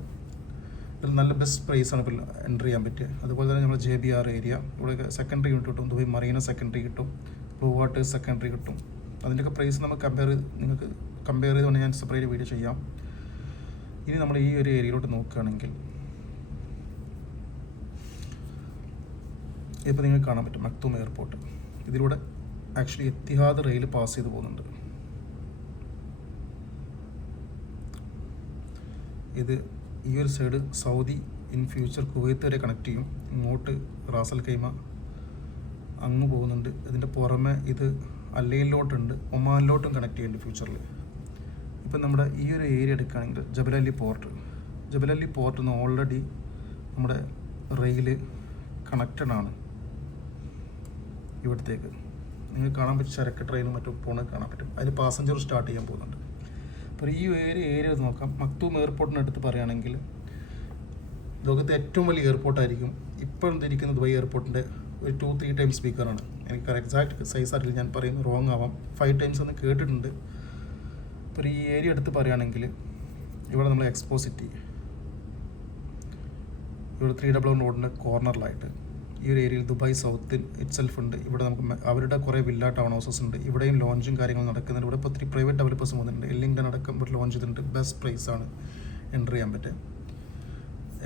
ഇതിൽ നല്ല ബെസ്റ്റ് പ്രൈസാണ് ഇപ്പോൾ എൻ്റർ ചെയ്യാൻ പറ്റുക. അതുപോലെ തന്നെ നമ്മൾ JBR ഏരിയ, ഇവിടെ സെക്കൻഡറി യൂണിറ്റ് കിട്ടും. ദുബൈ മറീന സെക്കൻഡറി കിട്ടും. ബ്ലൂ വാട്ടേഴ്സ് സെക്കൻഡറി കിട്ടും. അതിൻ്റെയൊക്കെ പ്രൈസ് നമുക്ക് നിങ്ങൾക്ക് കമ്പയർ ചെയ്തുകൊണ്ട് ഞാൻ സെപ്പറേറ്റ് വീഡിയോ ചെയ്യാം. ഇനി നമ്മൾ ഈ ഒരു ഏരിയയിലോട്ട് നോക്കുകയാണെങ്കിൽ ഇപ്പോൾ നിങ്ങൾക്ക് കാണാൻ പറ്റും മക്തൂം എയർപോർട്ട്. ഇതിലൂടെ ആക്ച്വലി എത്തിഹാദ് റെയിൽ പാസ് ചെയ്ത് പോകുന്നുണ്ട്. ഇത് ഈ ഒരു side Saudi, in future Kuwait വരെ കണക്ട് ചെയ്യും. ഇങ്ങോട്ട് റാസൽ ഖൈമ, അങ്ങ് പോകുന്നുണ്ട്. ഇതിൻ്റെ പുറമെ ഇത് അല്ലയിലോട്ടുണ്ട്, ഒമാനിലോട്ടും കണക്ട് ചെയ്യുന്നുണ്ട് ഫ്യൂച്ചറിൽ. ഇപ്പം നമ്മുടെ ഈ ഒരു ഏരിയ എടുക്കുകയാണെങ്കിൽ ജബലലി പോർട്ടിൽ നിന്ന് ഓൾറെഡി നമ്മുടെ റെയിൽ കണക്റ്റഡ് ആണ് ഇവിടത്തേക്ക്. നിങ്ങൾക്ക് കാണാൻ പറ്റും ചരക്ക് ട്രെയിനും മറ്റും പോണത് കാണാൻ പറ്റും. അതിൽ പാസഞ്ചർ സ്റ്റാർട്ട് ചെയ്യാൻ പോകുന്നുണ്ട്. അപ്പോൾ ഈ ഏരിയ നോക്കാം. മക്തൂം എയർപോർട്ടിനടുത്ത് പറയുകയാണെങ്കിൽ ലോകത്തെ ഏറ്റവും വലിയ എയർപോർട്ടായിരിക്കും. ഇപ്പോൾ എന്തിരിക്കുന്നത് ദുബായ് എയർപോർട്ടിൻ്റെ ഒരു 2-3 ടൈംസ് സ്പീക്കറാണ്. എനിക്ക് എക്സാക്ട് സൈസ് അറിയില്ല, ഞാൻ പറയുന്നത് റോങ് ആവാം. 5 ടൈംസ് എന്ന് കേട്ടിട്ടുണ്ട്. ഇപ്പോൾ ഈ ഏരിയ എടുത്ത് പറയുകയാണെങ്കിൽ ഇവിടെ നമ്മൾ എക്സ്പോ സിറ്റി, ഇവിടെ 311 റോഡിൻ്റെ കോർണറിലായിട്ട് ഈ ഒരു ഏരിയയിൽ ദുബായ് സൗത്ത് ഇറ്റ്സെൽഫ് ഉണ്ട്. ഇവിടെ നമുക്ക് അവരുടെ കുറേ വില്ല ടൗൺ ഹൗസസ് ഉണ്ട്. ഇവിടെയും ലോഞ്ചും കാര്യങ്ങളും നടക്കുന്നുണ്ട്. ഇവിടെ ഇപ്പോൾ 3 പ്രൈവറ്റ് ഡെവലപ്പേഴ്സ് വന്നിട്ടുണ്ട്. എല്ലിംഗ്ടൺ അടക്കം ഇവിടെ ലോഞ്ച് ചെയ്തിട്ടുണ്ട്. ബെസ്റ്റ് പ്രൈസാണ് എൻട്രി ചെയ്യാൻ പറ്റുക.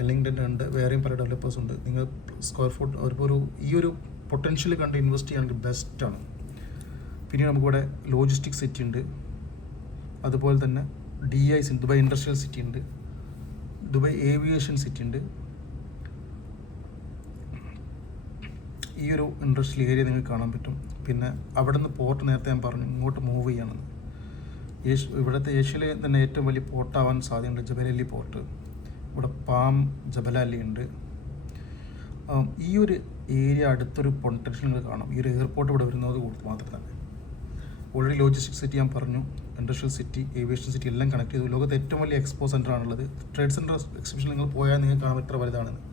എല്ലിംഗ്ടൺ ഉണ്ട്, വേറെയും പല ഡെവലപ്പേഴ്സ് ഉണ്ട്. നിങ്ങൾ സ്ക്വയർ ഫുട്ട് ഈ ഒരു പൊട്ടൻഷ്യൽ കണ്ട് ഇൻവെസ്റ്റ് ചെയ്യുകയാണെങ്കിൽ ബെസ്റ്റാണ്. പിന്നെ നമുക്കിവിടെ ലോജിസ്റ്റിക് സിറ്റി ഉണ്ട്, അതുപോലെ തന്നെ DIC ദുബായ് ഇൻഡസ്ട്രിയൽ സിറ്റി ഉണ്ട്, ദുബായ് ഏവിയേഷൻ സിറ്റി ഉണ്ട്. ഈ ഒരു ഇൻഡസ്ട്രിയൽ ഏരിയ നിങ്ങൾക്ക് കാണാൻ പറ്റും. പിന്നെ അവിടെ നിന്ന് പോർട്ട് നേരത്തെ ഞാൻ പറഞ്ഞു ഇങ്ങോട്ട് മൂവ് ചെയ്യണമെന്ന്. ഇവിടുത്തെ ഏഷ്യയിലെ തന്നെ ഏറ്റവും വലിയ പോർട്ടാവാൻ സാധ്യതയുണ്ട് ജബലലി പോർട്ട്. ഇവിടെ പാം ജബലാലി ഉണ്ട്. ഈ ഒരു ഏരിയ അടുത്തൊരു പൊട്ടൻഷ്യൽ നിങ്ങൾ കാണാം. ഈ ഒരു എയർപോർട്ട് ഇവിടെ വരുന്നത് കൊടുത്ത് മാത്രം തന്നെ. ഓൾറെഡി ലോജിസ്റ്റിക് സിറ്റി ഞാൻ പറഞ്ഞു, ഇൻഡസ്ട്രിയൽ സിറ്റി, ഏവിയേഷൻ സിറ്റി എല്ലാം കണക്ട് ചെയ്തു. ലോകത്തെ ഏറ്റവും വലിയ എക്സ്പോ സെൻ്റർ ആണുള്ളത്. ട്രേഡ് സെൻറ്റർ എക്സിബിഷൻ നിങ്ങൾ പോയാൽ നിങ്ങൾക്ക് കാണാൻ എത്ര വലുതാണെന്ന്.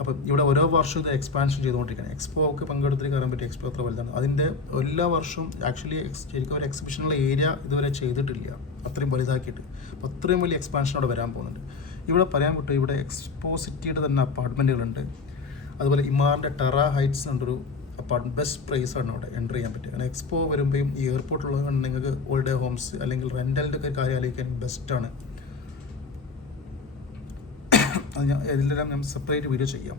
അപ്പം ഇവിടെ ഓരോ വർഷവും ഇത് എക്സ്പാൻഷൻ ചെയ്തുകൊണ്ടിരിക്കുകയാണ്. എക്സ്പോക്ക് പങ്കെടുത്തിട്ട് കയറാൻ പറ്റിയ എക്സ്പോ അത്ര വലുതാണ്. അതിൻ്റെ എല്ലാ വർഷവും ആക്ച്വലി ശരിക്കും ഒരു എക്സിബിഷനുള്ള ഏരിയ ഇതുവരെ ചെയ്തിട്ടില്ല അത്രയും വലുതാക്കിയിട്ട്. അപ്പോൾ അത്രയും വലിയ എക്സ്പാൻഷൻ അവിടെ വരാൻ പോകുന്നുണ്ട്. ഇവിടെ പറയാൻ പറ്റും, ഇവിടെ എക്സ്പോ സിറ്റിയുടെ തന്നെ അപ്പാർട്ട്മെൻറ്റുകളുണ്ട്. അതുപോലെ ഇമാറിൻ്റെ ടെറ ഹൈറ്റ്സ് എന്നൊരു ബെസ്റ്റ് പ്രൈസാണ് അവിടെ എൻ്റർ ചെയ്യാൻ പറ്റുക. കാരണം എക്സ്പോ വരുമ്പോഴും ഈ എയർപോർട്ടുള്ളത് കൊണ്ട് നിങ്ങൾക്ക് ഓൾഡേ ഹോംസ് അല്ലെങ്കിൽ റെൻ്റലിൻ്റെ ഒക്കെ കാര്യം ആലോചിക്കാൻ ബെസ്റ്റാണ്. അത് ഇതിലെല്ലാം ഞാൻ സെപ്പറേറ്റ് വീഡിയോ ചെയ്യാം.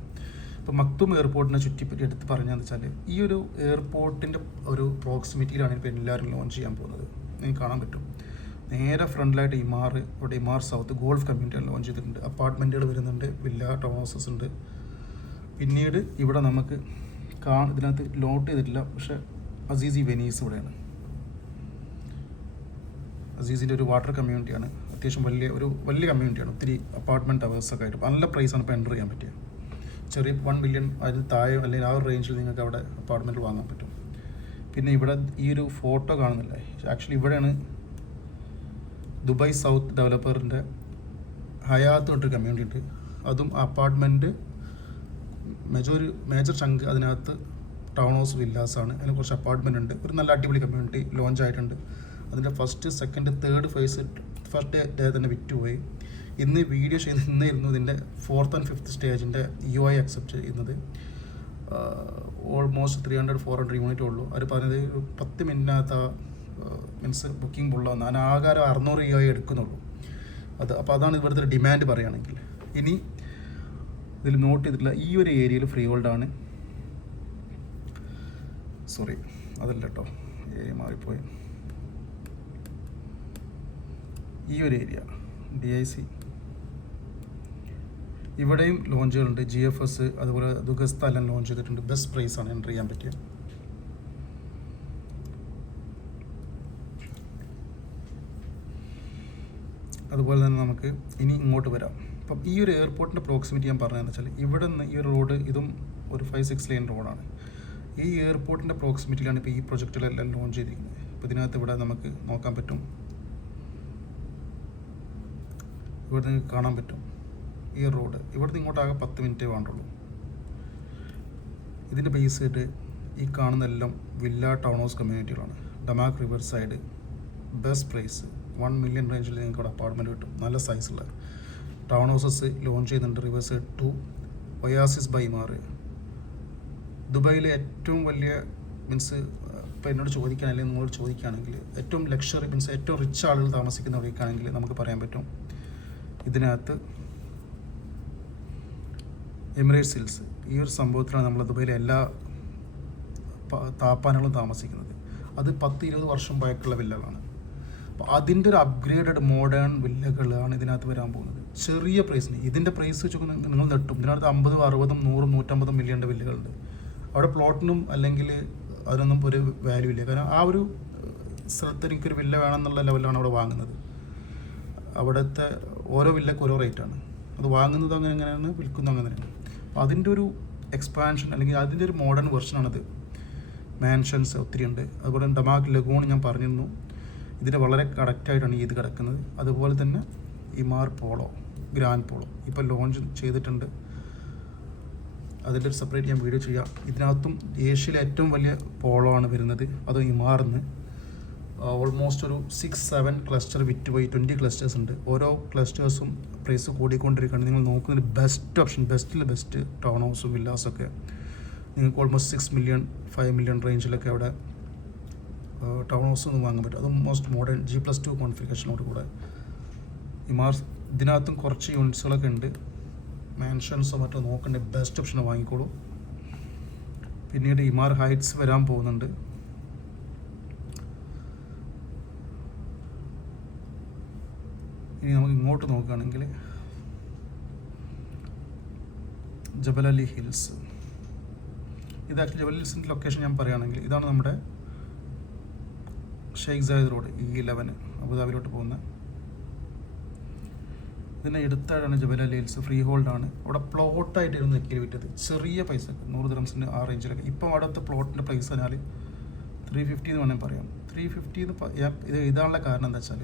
ഇപ്പോൾ മക്തൂം എയർപോർട്ടിനെ ചുറ്റിപ്പറ്റി എടുത്ത് പറഞ്ഞതെന്ന് വെച്ചാൽ ഈ ഒരു എയർപോർട്ടിൻ്റെ ഒരു പ്രോക്സിമിറ്റിയിലാണ് ഇപ്പോൾ എല്ലാവരും ലോഞ്ച് ചെയ്യാൻ പോകുന്നത്. നിങ്ങൾക്ക് കാണാൻ പറ്റും. നേരെ ഫ്രണ്ടിലായിട്ട് ഇവിടെ ഇമാർ സൗത്ത് ഗോൾഫ് കമ്മ്യൂണിറ്റിയാണ് ലോഞ്ച് ചെയ്തിട്ടുണ്ട്. അപ്പാർട്ട്മെൻറ്റുകൾ വരുന്നുണ്ട്, വില്ല ടൗൺ ഹൗസസ് ഉണ്ട്. പിന്നീട് ഇവിടെ നമുക്ക് ഇതിനകത്ത് ലോട്ട് ചെയ്തിട്ടില്ല, പക്ഷേ അസീസി വെനീസ് ഇവിടെയാണ്. അസീസിൻ്റെ ഒരു വാട്ടർ കമ്മ്യൂണിറ്റിയാണ്. അത്യാവശ്യം വലിയ കമ്മ്യൂണിറ്റിയാണ്. ഒത്തിരി അപ്പാർട്ട്മെൻറ്റ് ടവേഴ്സൊക്കെ ആയിട്ട് നല്ല പ്രൈസാണ് ഇപ്പോൾ എൻ്റർ ചെയ്യാൻ പറ്റിയത്. ചെറിയ 1 മില്യൺ അതിന് താഴെ അല്ലെങ്കിൽ ആ ഒരു റേഞ്ചിൽ നിങ്ങൾക്ക് അവിടെ അപ്പാർട്ട്മെൻറ്റ് വാങ്ങാൻ പറ്റും. പിന്നെ ഇവിടെ ഈ ഒരു ഫോട്ടോ കാണുന്നില്ലേ, ആക്ച്വലി ഇവിടെയാണ് ദുബായ് സൗത്ത് ഡെവലപ്പറിൻ്റെ ഹയാത്ത് തൊട്ടൊരു കമ്മ്യൂണിറ്റി ഉണ്ട്. അതും അപ്പാർട്ട്മെൻറ്റ് മേജർ ചങ്ക് അതിനകത്ത് ടൗൺ ഹൗസ് വില്ലാസാണ്. അതിന് കുറച്ച് അപ്പാർട്ട്മെൻറ്റ് ഉണ്ട്. ഒരു നല്ല അടിപൊളി കമ്മ്യൂണിറ്റി ലോഞ്ച് ആയിട്ടുണ്ട്. അതിൻ്റെ first, second, third phase first day തന്നെ വിറ്റുപോയി. ഇന്ന് വീഡിയോ ചെയ്യുന്ന ഇന്നായിരുന്നു ഇതിൻ്റെ 4th and 5th സ്റ്റേജിൻ്റെ EOI accept ചെയ്യുന്നത്. ഓൾമോസ്റ്റ് 300-400 യൂണിറ്റേ ഉള്ളൂ. അവർ പറഞ്ഞത് ഒരു 10 മിനിറ്റിനകത്ത് മീൻസ് ബുക്കിംഗ് ഫുള്ളാന്ന്. ഞാൻ ആകെ 600 EOI എടുക്കുന്നുള്ളൂ. അപ്പോൾ അതാണ് ഇവിടുത്തെ ഡിമാൻഡ് പറയുകയാണെങ്കിൽ. ഇനി ഇതിൽ നോട്ട് ചെയ്തിട്ടില്ല, ഈ ഒരു ഏരിയയിൽ ഫ്രീ ഹോൾഡാണ്. സോറി, അതല്ല കേട്ടോ, ഏരിയ മാറിപ്പോയി. ഈ ഒരു ഏരിയ DIC ഇവിടെയും ലോഞ്ചുകളുണ്ട്. GFS അതുപോലെ ദുഗസ്ത എല്ലാം ലോഞ്ച് ചെയ്തിട്ടുണ്ട്. ബെസ്റ്റ് പ്രൈസാണ് എൻ്റർ ചെയ്യാൻ പറ്റിയത്. അതുപോലെ തന്നെ നമുക്ക് ഇനി ഇങ്ങോട്ട് വരാം. അപ്പം ഈ ഒരു എയർപോർട്ടിൻ്റെ പ്രോക്സിമിറ്റി ഞാൻ പറഞ്ഞതെന്ന് വെച്ചാൽ ഇവിടെ നിന്ന് ഈ ഒരു റോഡ് ഇതും ഒരു 5-6 ലൈൻ റോഡാണ്. ഈ എയർപോർട്ടിൻ്റെ പ്രോക്സിമിറ്റിയിലാണ് ഇപ്പോൾ ഈ പ്രൊജക്റ്റുകളെല്ലാം ലോഞ്ച് ചെയ്തിരിക്കുന്നത്. ഇപ്പോൾ ഇതിനകത്ത് ഇവിടെ നമുക്ക് നോക്കാൻ പറ്റും, ഇവിടെ നിങ്ങൾക്ക് കാണാൻ പറ്റും ഈ റോഡ്. ഇവിടുന്ന് ഇങ്ങോട്ടാകെ 10 മിനിറ്റേ വേണ്ടുള്ളൂ. ഇതിൻ്റെ ബേസ് ചെയ്തിട്ട് ഈ കാണുന്നതെല്ലാം വില്ല ടൗൺ ഹൗസ് കമ്മ്യൂണിറ്റികളാണ്. Damac riverside best price 1 million റേഞ്ചിൽ നിങ്ങൾക്ക് അവിടെ അപ്പാർട്ട്മെൻറ്റ് കിട്ടും. നല്ല സൈസുള്ള ടൗൺ ഹൗസസ് ലോഞ്ച് ചെയ്യുന്നുണ്ട്. Riverside 2, Oasis by Emaar, ദുബായിലെ ഏറ്റവും വലിയ മീൻസ് ഇപ്പോൾ എന്നോട് ചോദിക്കാൻ അല്ലെങ്കിൽ നിങ്ങളോട് ചോദിക്കുകയാണെങ്കിൽ ഏറ്റവും ലക്ഷറി മീൻസ് ഏറ്റവും റിച്ച് ആളുകൾ താമസിക്കുന്നവർക്കാണെങ്കിൽ നമുക്ക് പറയാൻ പറ്റും ഇതിനകത്ത് എമിറേറ്റ്സ് ഹിൽസ്. ഈ ഒരു സംഭവത്തിലാണ് നമ്മൾ ദുബായിലെ എല്ലാ താപ്പാനുകളും താമസിക്കുന്നത്. അത് 10-20 വർഷം പഴക്കമുള്ള വില്ലകളാണ്. അപ്പോൾ അതിൻ്റെ ഒരു അപ്ഗ്രേഡഡ് മോഡേൺ വില്ലകളാണ് ഇതിനകത്ത് വരാൻ പോകുന്നത്. ചെറിയ പ്രൈസിന് ഇതിൻ്റെ പ്രൈസ് വെച്ച് നിങ്ങൾ നെട്ടും. ഇതിനകത്ത് 50, 60, 100, 150 മില്യൻ്റെ വില്ലകളുണ്ട്. അവിടെ പ്ലോട്ടിനും അല്ലെങ്കിൽ അതിനൊന്നും ഒരു വാല്യൂ ഇല്ല. കാരണം ആ ഒരു സ്ഥലത്ത് എനിക്കൊരു വില്ല വേണമെന്നുള്ള ലെവലിലാണ് അവിടെ വാങ്ങുന്നത്. അവിടുത്തെ ഓരോ വില്ലക്ക് ഓരോ റേറ്റാണ്. അത് വാങ്ങുന്നത് അങ്ങനെയാണ്, വിൽക്കുന്നത് അങ്ങനെയാണ്. അപ്പോൾ അതിൻ്റെ ഒരു എക്സ്പാൻഷൻ അല്ലെങ്കിൽ അതിൻ്റെ ഒരു മോഡേൺ വെർഷനാണത്. മാൻഷൻസ് ഒത്തിരി ഉണ്ട്. അതുപോലെ ഡമാക് ലഗൂൺ ഞാൻ പറഞ്ഞിരുന്നു, ഇതിന് വളരെ കറക്റ്റായിട്ടാണ് ഇത് കിടക്കുന്നത്. അതുപോലെ തന്നെ ഇമാർ പോളോ, ഗ്രാൻഡ് പോളോ ഇപ്പോൾ ലോഞ്ച് ചെയ്തിട്ടുണ്ട്. അതിൻ്റെ ഒരു സെപ്പറേറ്റ് ഞാൻ വീഡിയോ ചെയ്യാം. ഇതിനകത്തും ഏഷ്യയിലെ ഏറ്റവും വലിയ പോളോ ആണ് വരുന്നത്. അത് ഇമാർന്ന് ഓൾമോസ്റ്റ് ഒരു 6-7 ക്ലസ്റ്റർ വിറ്റുപോയി. 20 ക്ലസ്റ്റേഴ്സ് ഉണ്ട്. ഓരോ ക്ലസ്റ്റേഴ്സും പ്രൈസ് കൂടിക്കൊണ്ടിരിക്കുകയാണ്. നിങ്ങൾ നോക്കുന്നതിൽ ബെസ്റ്റ് ഓപ്ഷൻ, ബെസ്റ്റിൽ ബെസ്റ്റ് ടൗൺ ഹൗസും വില്ലാസൊക്കെ നിങ്ങൾക്ക് ഓൾമോസ്റ്റ് 6 മില്യൺ 5 മില്യൺ റേഞ്ചിലൊക്കെ അവിടെ ടൗൺ ഹൗസ് ഒന്നും വാങ്ങാൻ പറ്റും. അതും മോസ്റ്റ് മോഡേൺ G+2 കോൺഫിഗറേഷനോട് കൂടെ. ഇമാർ ഇതിനകത്തും കുറച്ച് യൂണിറ്റ്സുകളൊക്കെ ഉണ്ട്. മാൻഷൻസോ മറ്റോ നോക്കേണ്ട ബെസ്റ്റ് ഓപ്ഷൻ വാങ്ങിക്കോളൂ. പിന്നീട് ഇമാർ ഹൈറ്റ്സ് വരാൻ പോകുന്നുണ്ട്. ഇനി നമുക്ക് ഇങ്ങോട്ട് നോക്കുകയാണെങ്കിൽ ജബൽ അലി ഹിൽസ്. ഇത് ആക്ച്വലി ജബൽ ഹിൽസിൻ്റെ ലൊക്കേഷൻ ഞാൻ പറയുകയാണെങ്കിൽ ഇതാണ് നമ്മുടെ ഷെയ്ഖ് സായിദ് റോഡ് E11 അബുദാബിയിലോട്ട് പോകുന്ന. ഇതിനെ എടുത്താലാണ് ജബൽ അലി ഹിൽസ്. ഫ്രീ ഹോൾഡാണ്. അവിടെ പ്ലോട്ടായിട്ടായിരുന്നു നെക്കിൽ വിറ്റത്. ചെറിയ പൈസ 100 ദിർഹംസിന് ആ റേഞ്ചിലൊക്കെ. ഇപ്പം അവിടുത്തെ പ്ലോട്ടിൻ്റെ പ്രൈസ് പറഞ്ഞാൽ 350 എന്ന് വേണമെങ്കിൽ പറയാം. 350 ഇത് ഇതാനുള്ള കാരണം എന്താ വെച്ചാൽ,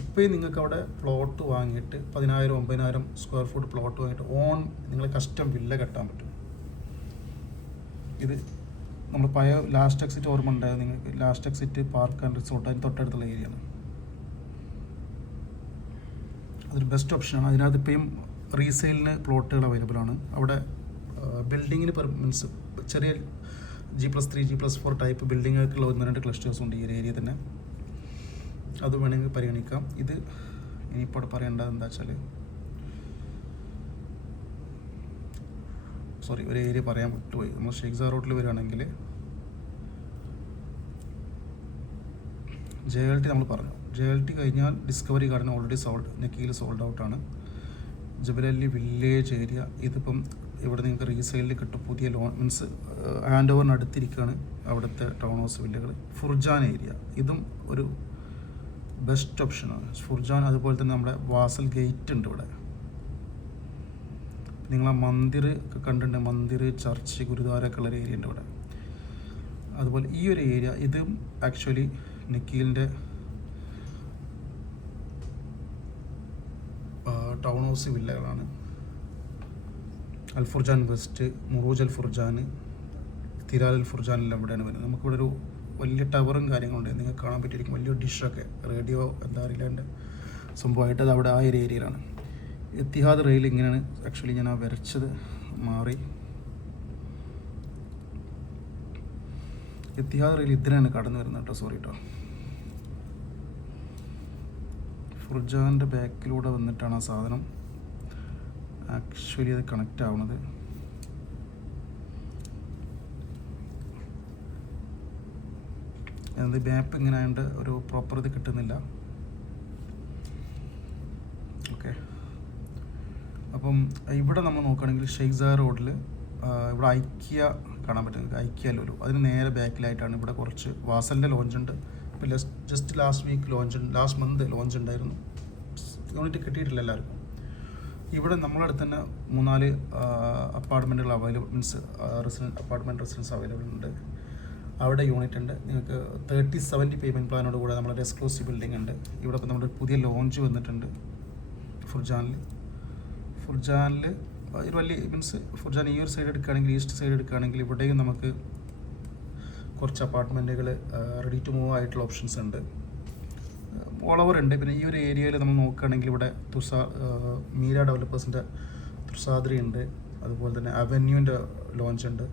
ഇപ്പോൾ നിങ്ങൾക്ക് അവിടെ പ്ലോട്ട് വാങ്ങിയിട്ട് 10,000-9,000 സ്ക്വയർ ഫുട്ട് പ്ലോട്ട് വാങ്ങിയിട്ട് നിങ്ങൾ കസ്റ്റം വില്ല കെട്ടാൻ പറ്റും. ഇത് നമ്മൾ പഴയ ലാസ്റ്റ് എക്സിറ്റ് ഓർമ്മ ഉണ്ടായത് നിങ്ങൾക്ക്. Last exit park and resort അതിന് തൊട്ടടുത്തുള്ള ഏരിയയാണ്. അതൊരു ബെസ്റ്റ് ഓപ്ഷനാണ്. അതിനകത്ത് ഇപ്പോഴും റീസെയിലിന് പ്ലോട്ടുകൾ അവൈലബിൾ ആണ്. അവിടെ ബിൽഡിങ്ങിന് മീൻസ് ചെറിയ G+3 G+4 ടൈപ്പ് ബിൽഡിങ്ങുകൾക്കുള്ള 1-2 ക്ലസ്റ്റേഴ്സ് ഉണ്ട് ഈ ഒരു ഏരിയ തന്നെ. അത് വേണമെങ്കിൽ പരിഗണിക്കാം. ഇത് ഇനിയിപ്പോൾ പറയേണ്ടത് എന്താ വെച്ചാൽ, സോറി ഒരു ഏരിയ പറയാൻ വിട്ടുപോയി. നമ്മൾ ഷെയ്ഖ് സായിദ് റോഡിൽ വരികയാണെങ്കിൽ JLT നമ്മൾ പറഞ്ഞു. JLT കഴിഞ്ഞാൽ ഡിസ്കവറി ഗാർഡൻ ഓൾറെഡി നെക്കിയിൽ സോൾഡ് ഔട്ടാണ്. ജബൽ അലി വില്ലേജ് ഏരിയ ഇതിപ്പം ഇവിടെ നിങ്ങൾക്ക് റീസെയിലിൽ കിട്ടും. പുതിയ മീൻസ് ഹാൻഡ് ഓവറിന് അടുത്തിരിക്കുകയാണ് അവിടുത്തെ ടൗൺ ഹൗസ് വില്ലകൾ. ഫുർജാൻ ഏരിയ ഇതും ഒരു ബെസ്റ്റ് ഓപ്ഷനാണ്. ഫുർജാൻ അതുപോലെ തന്നെ നമ്മുടെ വാസൽ ഗേറ്റ് ഉണ്ട് ഇവിടെ. നിങ്ങൾ ആ മന്ദിർ ഒക്കെ കണ്ടിട്ടുണ്ട്. മന്ദിർ, ചർച്ച്, ഗുരുദ്വാരൊക്കെ ഉള്ള ഏരിയ ഉണ്ട് ഇവിടെ. അതുപോലെ ഈ ഒരു ഏരിയ ഇതും ആക്ച്വലി നെക്കീലിൻ്റെ ടൗൺ ഹൗസ് വില്ലകളാണ്. Al Furjan west, Murooj Al Furjan, Tiraal Al ഫുർജാനെല്ലാം ഇവിടെയാണ് വരുന്നത്. നമുക്കിവിടെ ഒരു വലിയ ടവറും കാര്യങ്ങളുണ്ട്. നിങ്ങൾക്ക് കാണാൻ പറ്റിയിരിക്കും. വലിയ ഡിഷൊക്കെ റേഡിയോ എന്താ അറിയില്ല സംഭവമായിട്ട് അത് അവിടെ ആ ഒരു ഏരിയയിലാണ്. എത്തിഹാദ് റെയിൽ ഇങ്ങനെയാണ് ആക്ച്വലി ഞാൻ ആ വരച്ചത് മാറി. എത്തിഹാദ് റെയിൽ ഇതിനാണ് കടന്നു വരുന്നത് കേട്ടോ. സോറി കേട്ടോ. ഫുർജാൻ്റെ ബാക്കിലൂടെ വന്നിട്ടാണ് ആ സാധനം ആക്ച്വലി അത് കണക്റ്റ് ആവുന്നത്. അത് മാപ്പ് ഇങ്ങനെ ആയതുകൊണ്ട് ഒരു പ്രോപ്പർ ഇത് കിട്ടുന്നില്ല. ഓക്കെ, അപ്പം ഇവിടെ നമ്മൾ നോക്കുകയാണെങ്കിൽ ഷെയ്ഖ് സായിദ് റോഡിൽ ഇവിടെ ഐക്യ കാണാൻ പറ്റും. ഐക്യ ലുലു അതിന് നേരെ ബാക്കിലായിട്ടാണ് ഇവിടെ കുറച്ച് വാസലിൻ്റെ ലോഞ്ച് ഉണ്ട്. ഇപ്പോൾ ജസ്റ്റ് ലാസ്റ്റ് മന്ത് ലോഞ്ച് ഉണ്ടായിരുന്നു. യൂണിറ്റ് കിട്ടിയിട്ടില്ല എല്ലാവർക്കും. ഇവിടെ നമ്മളടുത്ത് തന്നെ 3-4 അപ്പാർട്ട്മെൻറ്റുകൾ അവൈലബിൾ, മീൻസ് റെസിഡൻസ് അവൈലബിൾ ഉണ്ട്. അവിടെ യൂണിറ്റ് ഉണ്ട്. നിങ്ങൾക്ക് 30-70 പേയ്മെൻറ്റ് പ്ലാനോട് കൂടെ നമ്മളൊരു എക്സ്ക്ലൂസീവ് ബിൽഡിംഗ് ഉണ്ട്. ഇവിടെ ഇപ്പോൾ നമ്മുടെ പുതിയ ലോഞ്ച് വന്നിട്ടുണ്ട് ഫുർജാനിൽ ഒരു വലിയ മീൻസ് ഫുർജാൻ ഈ ഒരു സൈഡ് എടുക്കുകയാണെങ്കിൽ, ഈസ്റ്റ് സൈഡ് എടുക്കുകയാണെങ്കിൽ ഇവിടെയും നമുക്ക് കുറച്ച് അപ്പാർട്ട്മെൻറ്റുകൾ റെഡി ടു മൂവ് ആയിട്ടുള്ള ഓപ്ഷൻസ് ഉണ്ട്. ഓൾ ഓവർ ഉണ്ട്. പിന്നെ ഈ ഒരു ഏരിയയിൽ നമ്മൾ നോക്കുകയാണെങ്കിൽ ഇവിടെ മീര ഡെവലപ്പേഴ്സിൻ്റെ തുസാദ്രി ഉണ്ട്. അതുപോലെ തന്നെ അവന്യൂവിൻ്റെ ലോഞ്ച് ഉണ്ട്.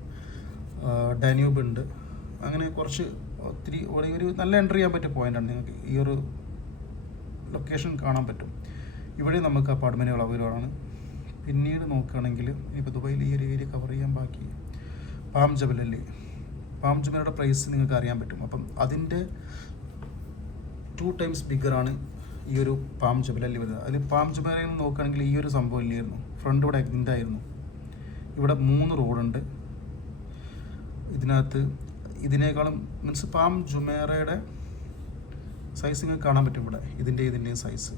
ഡാന്യൂബ് ഉണ്ട്. അങ്ങനെ കുറച്ച് ഒത്തിരി ഒരു നല്ല എൻട്രി ചെയ്യാൻ പറ്റിയ പോയിൻ്റാണ്. നിങ്ങൾക്ക് ഈ ഒരു ലൊക്കേഷൻ കാണാൻ പറ്റും. ഇവിടെ നമുക്ക് അപ്പാർട്ട്മെൻറ്റുകൾ അവൈലബിൾ ആണ്. പിന്നീട് നോക്കുകയാണെങ്കിൽ ഇപ്പോൾ ദുബൈയിൽ ഈ ഒരു ഏരിയ കവർ ചെയ്യാൻ ബാക്കി പാം ജബലല്ലേ. പാം ജബലയുടെ പ്രൈസ് നിങ്ങൾക്ക് അറിയാൻ പറ്റും. അപ്പം അതിൻ്റെ 2 times ബിഗറാണ് ഈ ഒരു പാം ജബലല്ലി വരുന്നത്. അതിൽ പാം ജബലയിൽ നോക്കുകയാണെങ്കിൽ ഈ ഒരു സംഭവം ഇല്ലായിരുന്നു. ഫ്രണ്ട് ഇവിടെ ഇതായിരുന്നു. ഇവിടെ 3 റോഡുണ്ട്. ഇതിനകത്ത് ഇതിനേക്കാളും മീൻസ് പാം ജുമേറയുടെ സൈസ് നിങ്ങൾക്ക് കാണാൻ പറ്റും ഇവിടെ, ഇതിൻ്റെയും സൈസ്.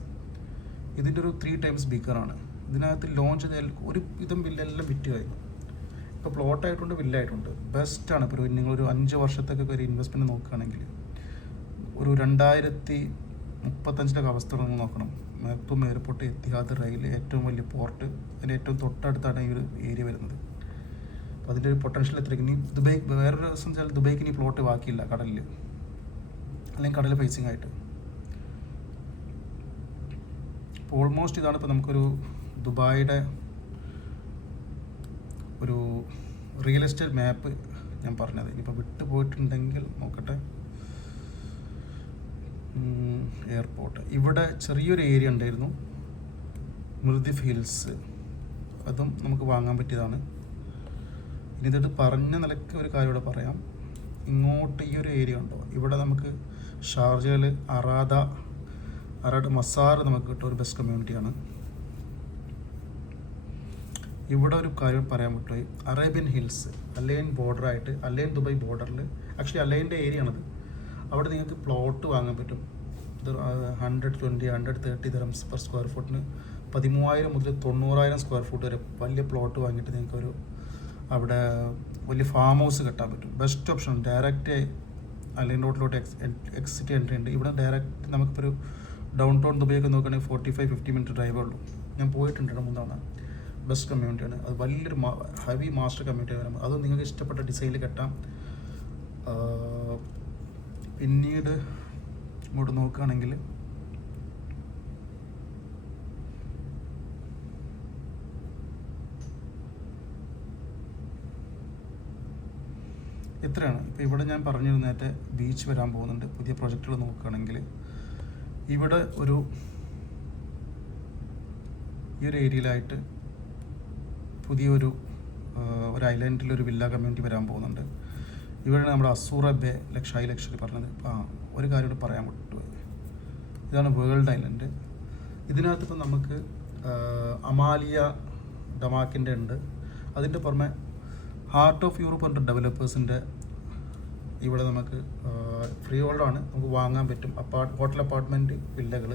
ഇതിൻ്റെ ഒരു 3 ടൈംസ് ബിഗറാണ്. ഇതിനകത്ത് ലോഞ്ച് ഒരു വിധം വില്ലെല്ലാം വിറ്റ് കഴിഞ്ഞു. ഇപ്പോൾ പ്ലോട്ടായിട്ടുണ്ട്, വില്ലായിട്ടുണ്ട്. ബെസ്റ്റാണ്. ഇപ്പോൾ നിങ്ങളൊരു 5 വർഷത്തേക്കൊക്കെ ഒരു ഇൻവെസ്റ്റ്മെൻറ്റ് നോക്കുകയാണെങ്കിൽ ഒരു 2035 അവസ്ഥ നിങ്ങൾ നോക്കണം. മക്തും എയർപോർട്ട്, എത്തിഹാദ് റെയിൽ, ഏറ്റവും വലിയ പോർട്ട്, അതിൻ്റെ ഏറ്റവും തൊട്ടടുത്താണ് ഈ ഒരു ഏരിയ വരുന്നത്. അപ്പോൾ അതിൻ്റെ ഒരു പൊട്ടൻഷ്യൽ എത്രയ്ക്ക് ഇനി ദുബായ്, വേറൊരു ദിവസം വെച്ചാൽ ദുബായ്ക്ക് ഇനി പ്ലോട്ട് ബാക്കിയില്ല കടലിൽ, അല്ലെങ്കിൽ കടൽ ഫേസിങ് ആയിട്ട്. ഇപ്പോൾ ഓൾമോസ്റ്റ് ഇതാണ് ഇപ്പോൾ നമുക്കൊരു ദുബായിയുടെ ഒരു റിയൽ എസ്റ്റേറ്റ് മാപ്പ് ഞാൻ പറഞ്ഞത്. ഇനിയിപ്പോൾ വിട്ടു പോയിട്ടുണ്ടെങ്കിൽ നോക്കട്ടെ. എയർപോർട്ട് ഇവിടെ ചെറിയൊരു ഏരിയ ഉണ്ടായിരുന്നു, മൃദിഫ് ഹിൽസ്, അതും നമുക്ക് വാങ്ങാൻ പറ്റിയതാണ്. ഇനി ഇതിട്ട് പറഞ്ഞ നിലയ്ക്ക് ഒരു കാര്യം ഇവിടെ പറയാം. ഇങ്ങോട്ട് ഈ ഒരു ഏരിയ ഉണ്ടോ, ഇവിടെ നമുക്ക് ഷാർജയിൽ അറാദ മസാർ നമുക്ക് കിട്ടും, ഒരു ബെസ്റ്റ് കമ്മ്യൂണിറ്റിയാണ്. ഇവിടെ ഒരു കാര്യം പറയാൻ പറ്റുമോ, അറേബ്യൻ ഹിൽസ്, അലൈൻ ബോർഡറായിട്ട്, അലൈൻ ദുബായ് ബോർഡറിൽ, ആക്ച്വലി അലൈൻ്റെ ഏരിയ ആണത്. അവിടെ നിങ്ങൾക്ക് പ്ലോട്ട് വാങ്ങാൻ പറ്റും. ഇത് 130 ദിർഹംസ് പെർ സ്ക്വയർ ഫുട്ടിന് 13,000 മുതൽ 90,000 സ്ക്വയർ ഫുട്ട് വരെ വലിയ പ്ലോട്ട് വാങ്ങിയിട്ട് നിങ്ങൾക്കൊരു അവിടെ വലിയ ഫാം ഹൗസ് കെട്ടാൻ പറ്റും. Best option. ഡയറക്റ്റ് അലൈൻ റോഡിലോട്ട് എക്സിറ്റ് എൻട്രി ഉണ്ട്. ഇവിടെ ഡയറക്റ്റ് നമുക്കിപ്പോൾ ഒരു ഡൗൺ ടൗൺ ദുബൈയൊക്കെ നോക്കുകയാണെങ്കിൽ 45-50 മിനിറ്റ് ഡ്രൈവേ ഉള്ളൂ. ഞാൻ പോയിട്ടുണ്ട് 3 തവണ. ബെസ്റ്റ് കമ്മ്യൂണിറ്റിയാണ് അത്. വലിയൊരു ഹെവി മാസ്റ്റർ കമ്മ്യൂണിറ്റി വരുമ്പോൾ അത് നിങ്ങൾക്ക് ഇഷ്ടപ്പെട്ട ഡിസൈനിൽ കെട്ടാം. പിന്നീട് ഇങ്ങോട്ട് നോക്കുകയാണെങ്കിൽ ഇത്രയാണ്. ഇപ്പോൾ ഇവിടെ ഞാൻ പറഞ്ഞിരുന്ന നേരത്തെ ബീച്ച് വരാൻ പോകുന്നുണ്ട്. പുതിയ പ്രൊജക്റ്റുകൾ നോക്കുകയാണെങ്കിൽ ഇവിടെ ഈ ഒരു ഏരിയയിലായിട്ട് പുതിയൊരു ഐലൻഡിലൊരു വില്ല കമ്മ്യൂണിറ്റി വരാൻ പോകുന്നുണ്ട്. ഇവിടെ നമ്മുടെ അസൂറ ബേ ഷൈ ലക്ഷറി പറഞ്ഞത്. ഒരു കാര്യം കൂടി പറയാൻ പറ്റുമോ, ഇതാണ് വേൾഡ് ഐലൻഡ്. ഇതിനകത്ത് ഇപ്പം നമുക്ക് അമാലിയ ഡമാക്കിൻ്റെ ഉണ്ട്. അതിൻ്റെ പുറമെ ഹാർട്ട് ഓഫ് യൂറോപ്പ് പറഞ്ഞ ഡെവലപ്പേഴ്സിൻ്റെ ഇവിടെ നമുക്ക് ഫ്രീ ഹോൾഡാണ്, നമുക്ക് വാങ്ങാൻ പറ്റും. ഹോട്ടൽ അപ്പാർട്ട്മെൻറ്റ് വില്ലകൾ.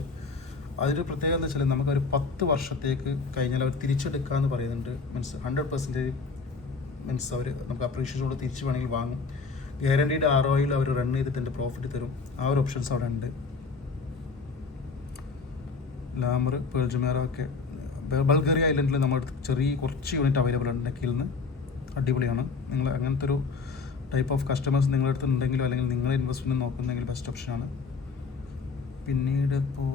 അതൊരു പ്രത്യേകത എന്ന് വെച്ചാൽ നമുക്കൊരു 10 വർഷത്തേക്ക് കഴിഞ്ഞാൽ അവർ തിരിച്ചെടുക്കാമെന്ന് പറയുന്നുണ്ട്. മീൻസ് 100% മീൻസ് അവർ നമുക്ക് അപ്രീഷിയേഷനോട് തിരിച്ച് വേണമെങ്കിൽ വാങ്ങും. ഗ്യാരണ്ടീഡ് ROI അവർ റൺ ചെയ്തിട്ട് എൻ്റെ പ്രോഫിറ്റ് തരും. ആ ഒരു ഓപ്ഷൻസ് അവിടെ ഉണ്ട്. ലാമർ, പേൾ ജുമേറ ഒക്കെ ബൾഗേറിയ ഐലൻഡിൽ നമ്മൾ കുറച്ച് യൂണിറ്റ് അവൈലബിൾ ഉണ്ട്. നെക്കിൽ നിന്ന് അടിപൊളിയാണ്. നിങ്ങൾ അങ്ങനത്തെ ഒരു ടൈപ്പ് ഓഫ് കസ്റ്റമേഴ്സ് നിങ്ങളുടെ അടുത്ത് ഉണ്ടെങ്കിലോ അല്ലെങ്കിൽ നിങ്ങളെ ഇൻവെസ്റ്റ്മെൻറ്റ് നോക്കുന്നെങ്കിൽ ബെസ്റ്റ് ഓപ്ഷനാണ്. പിന്നീട് ഇപ്പോൾ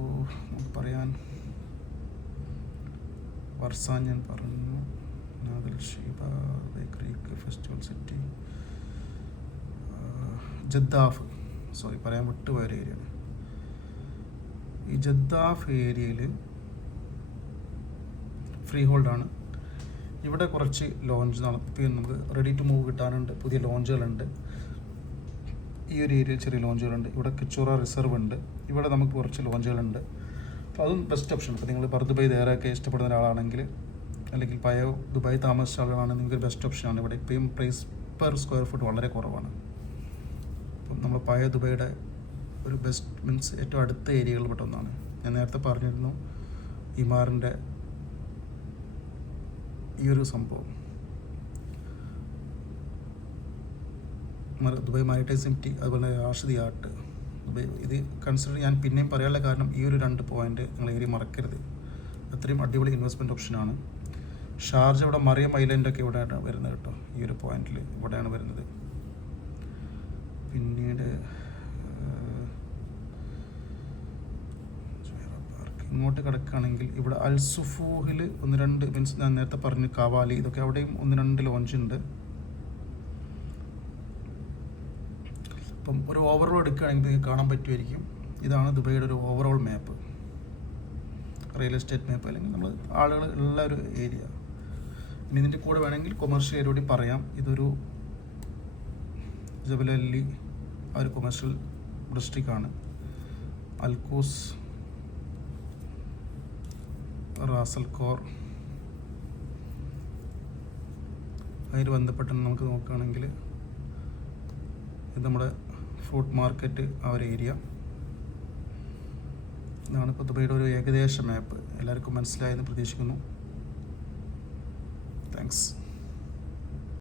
നമുക്ക് പറയാൻ വർസാൻ ഞാൻ പറഞ്ഞു, Nad Al Sheba, Creek, Festival City, Jaddaf, പറയാൻ വിട്ടുപോയൊരു ഏരിയയാണ്. ഈ ജദ്ദാഫ് ഏരിയയിൽ ഫ്രീ ഹോൾഡാണ്. ഇവിടെ കുറച്ച് ലോഞ്ച് നടത്തി നമുക്ക് റെഡി ടു മൂവ് കിട്ടാനുണ്ട്. പുതിയ ലോഞ്ചുകളുണ്ട്. ഈ ഒരു ഏരിയയിൽ ചെറിയ ലോഞ്ചുകളുണ്ട്. ഇവിടെ കിച്ചോറ റിസർവ് ഉണ്ട്. ഇവിടെ നമുക്ക് കുറച്ച് ലോഞ്ചുകളുണ്ട്. അപ്പോൾ അതും ബെസ്റ്റ് ഓപ്ഷൻ. ഇപ്പോൾ നിങ്ങൾ ദുബായ് ദേറൊക്കെ ഇഷ്ടപ്പെടുന്ന ഒരാളാണെങ്കിൽ, അല്ലെങ്കിൽ പഴയ ദുബായ് താമസിച്ച ആളുകളാണെങ്കിൽ നിങ്ങൾക്ക് ബെസ്റ്റ് ഓപ്ഷനാണ്. ഇവിടെ ഇപ്പോഴും പ്രൈസ് പെർ സ്ക്വയർ ഫുട്ട് വളരെ കുറവാണ്. അപ്പം നമ്മൾ പഴയ ദുബായിയുടെ ഒരു ബെസ്റ്റ് മീൻസ് ഏറ്റവും അടുത്ത ഏരിയകളിൽ പെട്ട ഒന്നാണ്. ഞാൻ നേരത്തെ പറഞ്ഞിരുന്നു ഇമാറിൻ്റെ ഈ ഒരു സംഭവം. ദുബായ് മാരിടൈം സിറ്റി, അതുപോലെ റാഷിദ് യാട്ട്, ദുബായ്. ഇത് കൺസിഡർ ഞാൻ പിന്നെയും പറയാനുള്ള കാരണം ഈ ഒരു 2 പോയിന്റ് നിങ്ങൾ ഏരിയ മറക്കരുത്. അത്രയും അടിപൊളി ഇൻവെസ്റ്റ്മെൻറ്റ് ഓപ്ഷനാണ്. ഷാർജ ഇവിടെ മറിയം ഐലൻഡൊക്കെ ഇവിടെയാണ് വരുന്നത് കേട്ടോ. ഈ ഒരു പോയിന്റിൽ ഇവിടെയാണ് വരുന്നത്. പിന്നീട് ഇങ്ങോട്ട് കിടക്കുകയാണെങ്കിൽ ഇവിടെ അൽസുഫൂഹിൽ 1-2 മീൻസ് ഞാൻ നേരത്തെ പറഞ്ഞു കാവാലി, ഇതൊക്കെ അവിടെയും 1-2 ലോഞ്ച് ഉണ്ട്. അപ്പം ഒരു ഓവറോൾ എടുക്കുകയാണെങ്കിൽ നിങ്ങൾക്ക് കാണാൻ പറ്റുമായിരിക്കും. ഇതാണ് ദുബൈയുടെ ഒരു ഓവറോൾ മാപ്പ്, റിയൽ എസ്റ്റേറ്റ് മാപ്പ്, അല്ലെങ്കിൽ നമ്മൾ ആളുകൾ ഉള്ള ഒരു ഏരിയ. ഇനി ഇതിൻ്റെ കൂടെ വേണമെങ്കിൽ കൊമേഴ്ഷ്യൽ ഏരിയ കൂടി പറയാം. ഇതൊരു ജബലല്ലി ആ ഒരു കൊമേഴ്ഷ്യൽ ഡിസ്ട്രിക്റ്റാണ്. അൽക്കൂസ്, റാസൽ കോർ, അതിന് ബന്ധപ്പെട്ട് നമുക്ക് നോക്കുകയാണെങ്കിൽ ഇത് നമ്മുടെ ഫ്രൂട്ട് മാർക്കറ്റ് ആ ഒരു ഏരിയ. ഇതാണ് ഇപ്പോൾ ദുബൈയുടെ ഒരു ഏകദേശ മാപ്പ്. എല്ലാവർക്കും മനസ്സിലായെന്ന് പ്രതീക്ഷിക്കുന്നു. താങ്ക്സ്.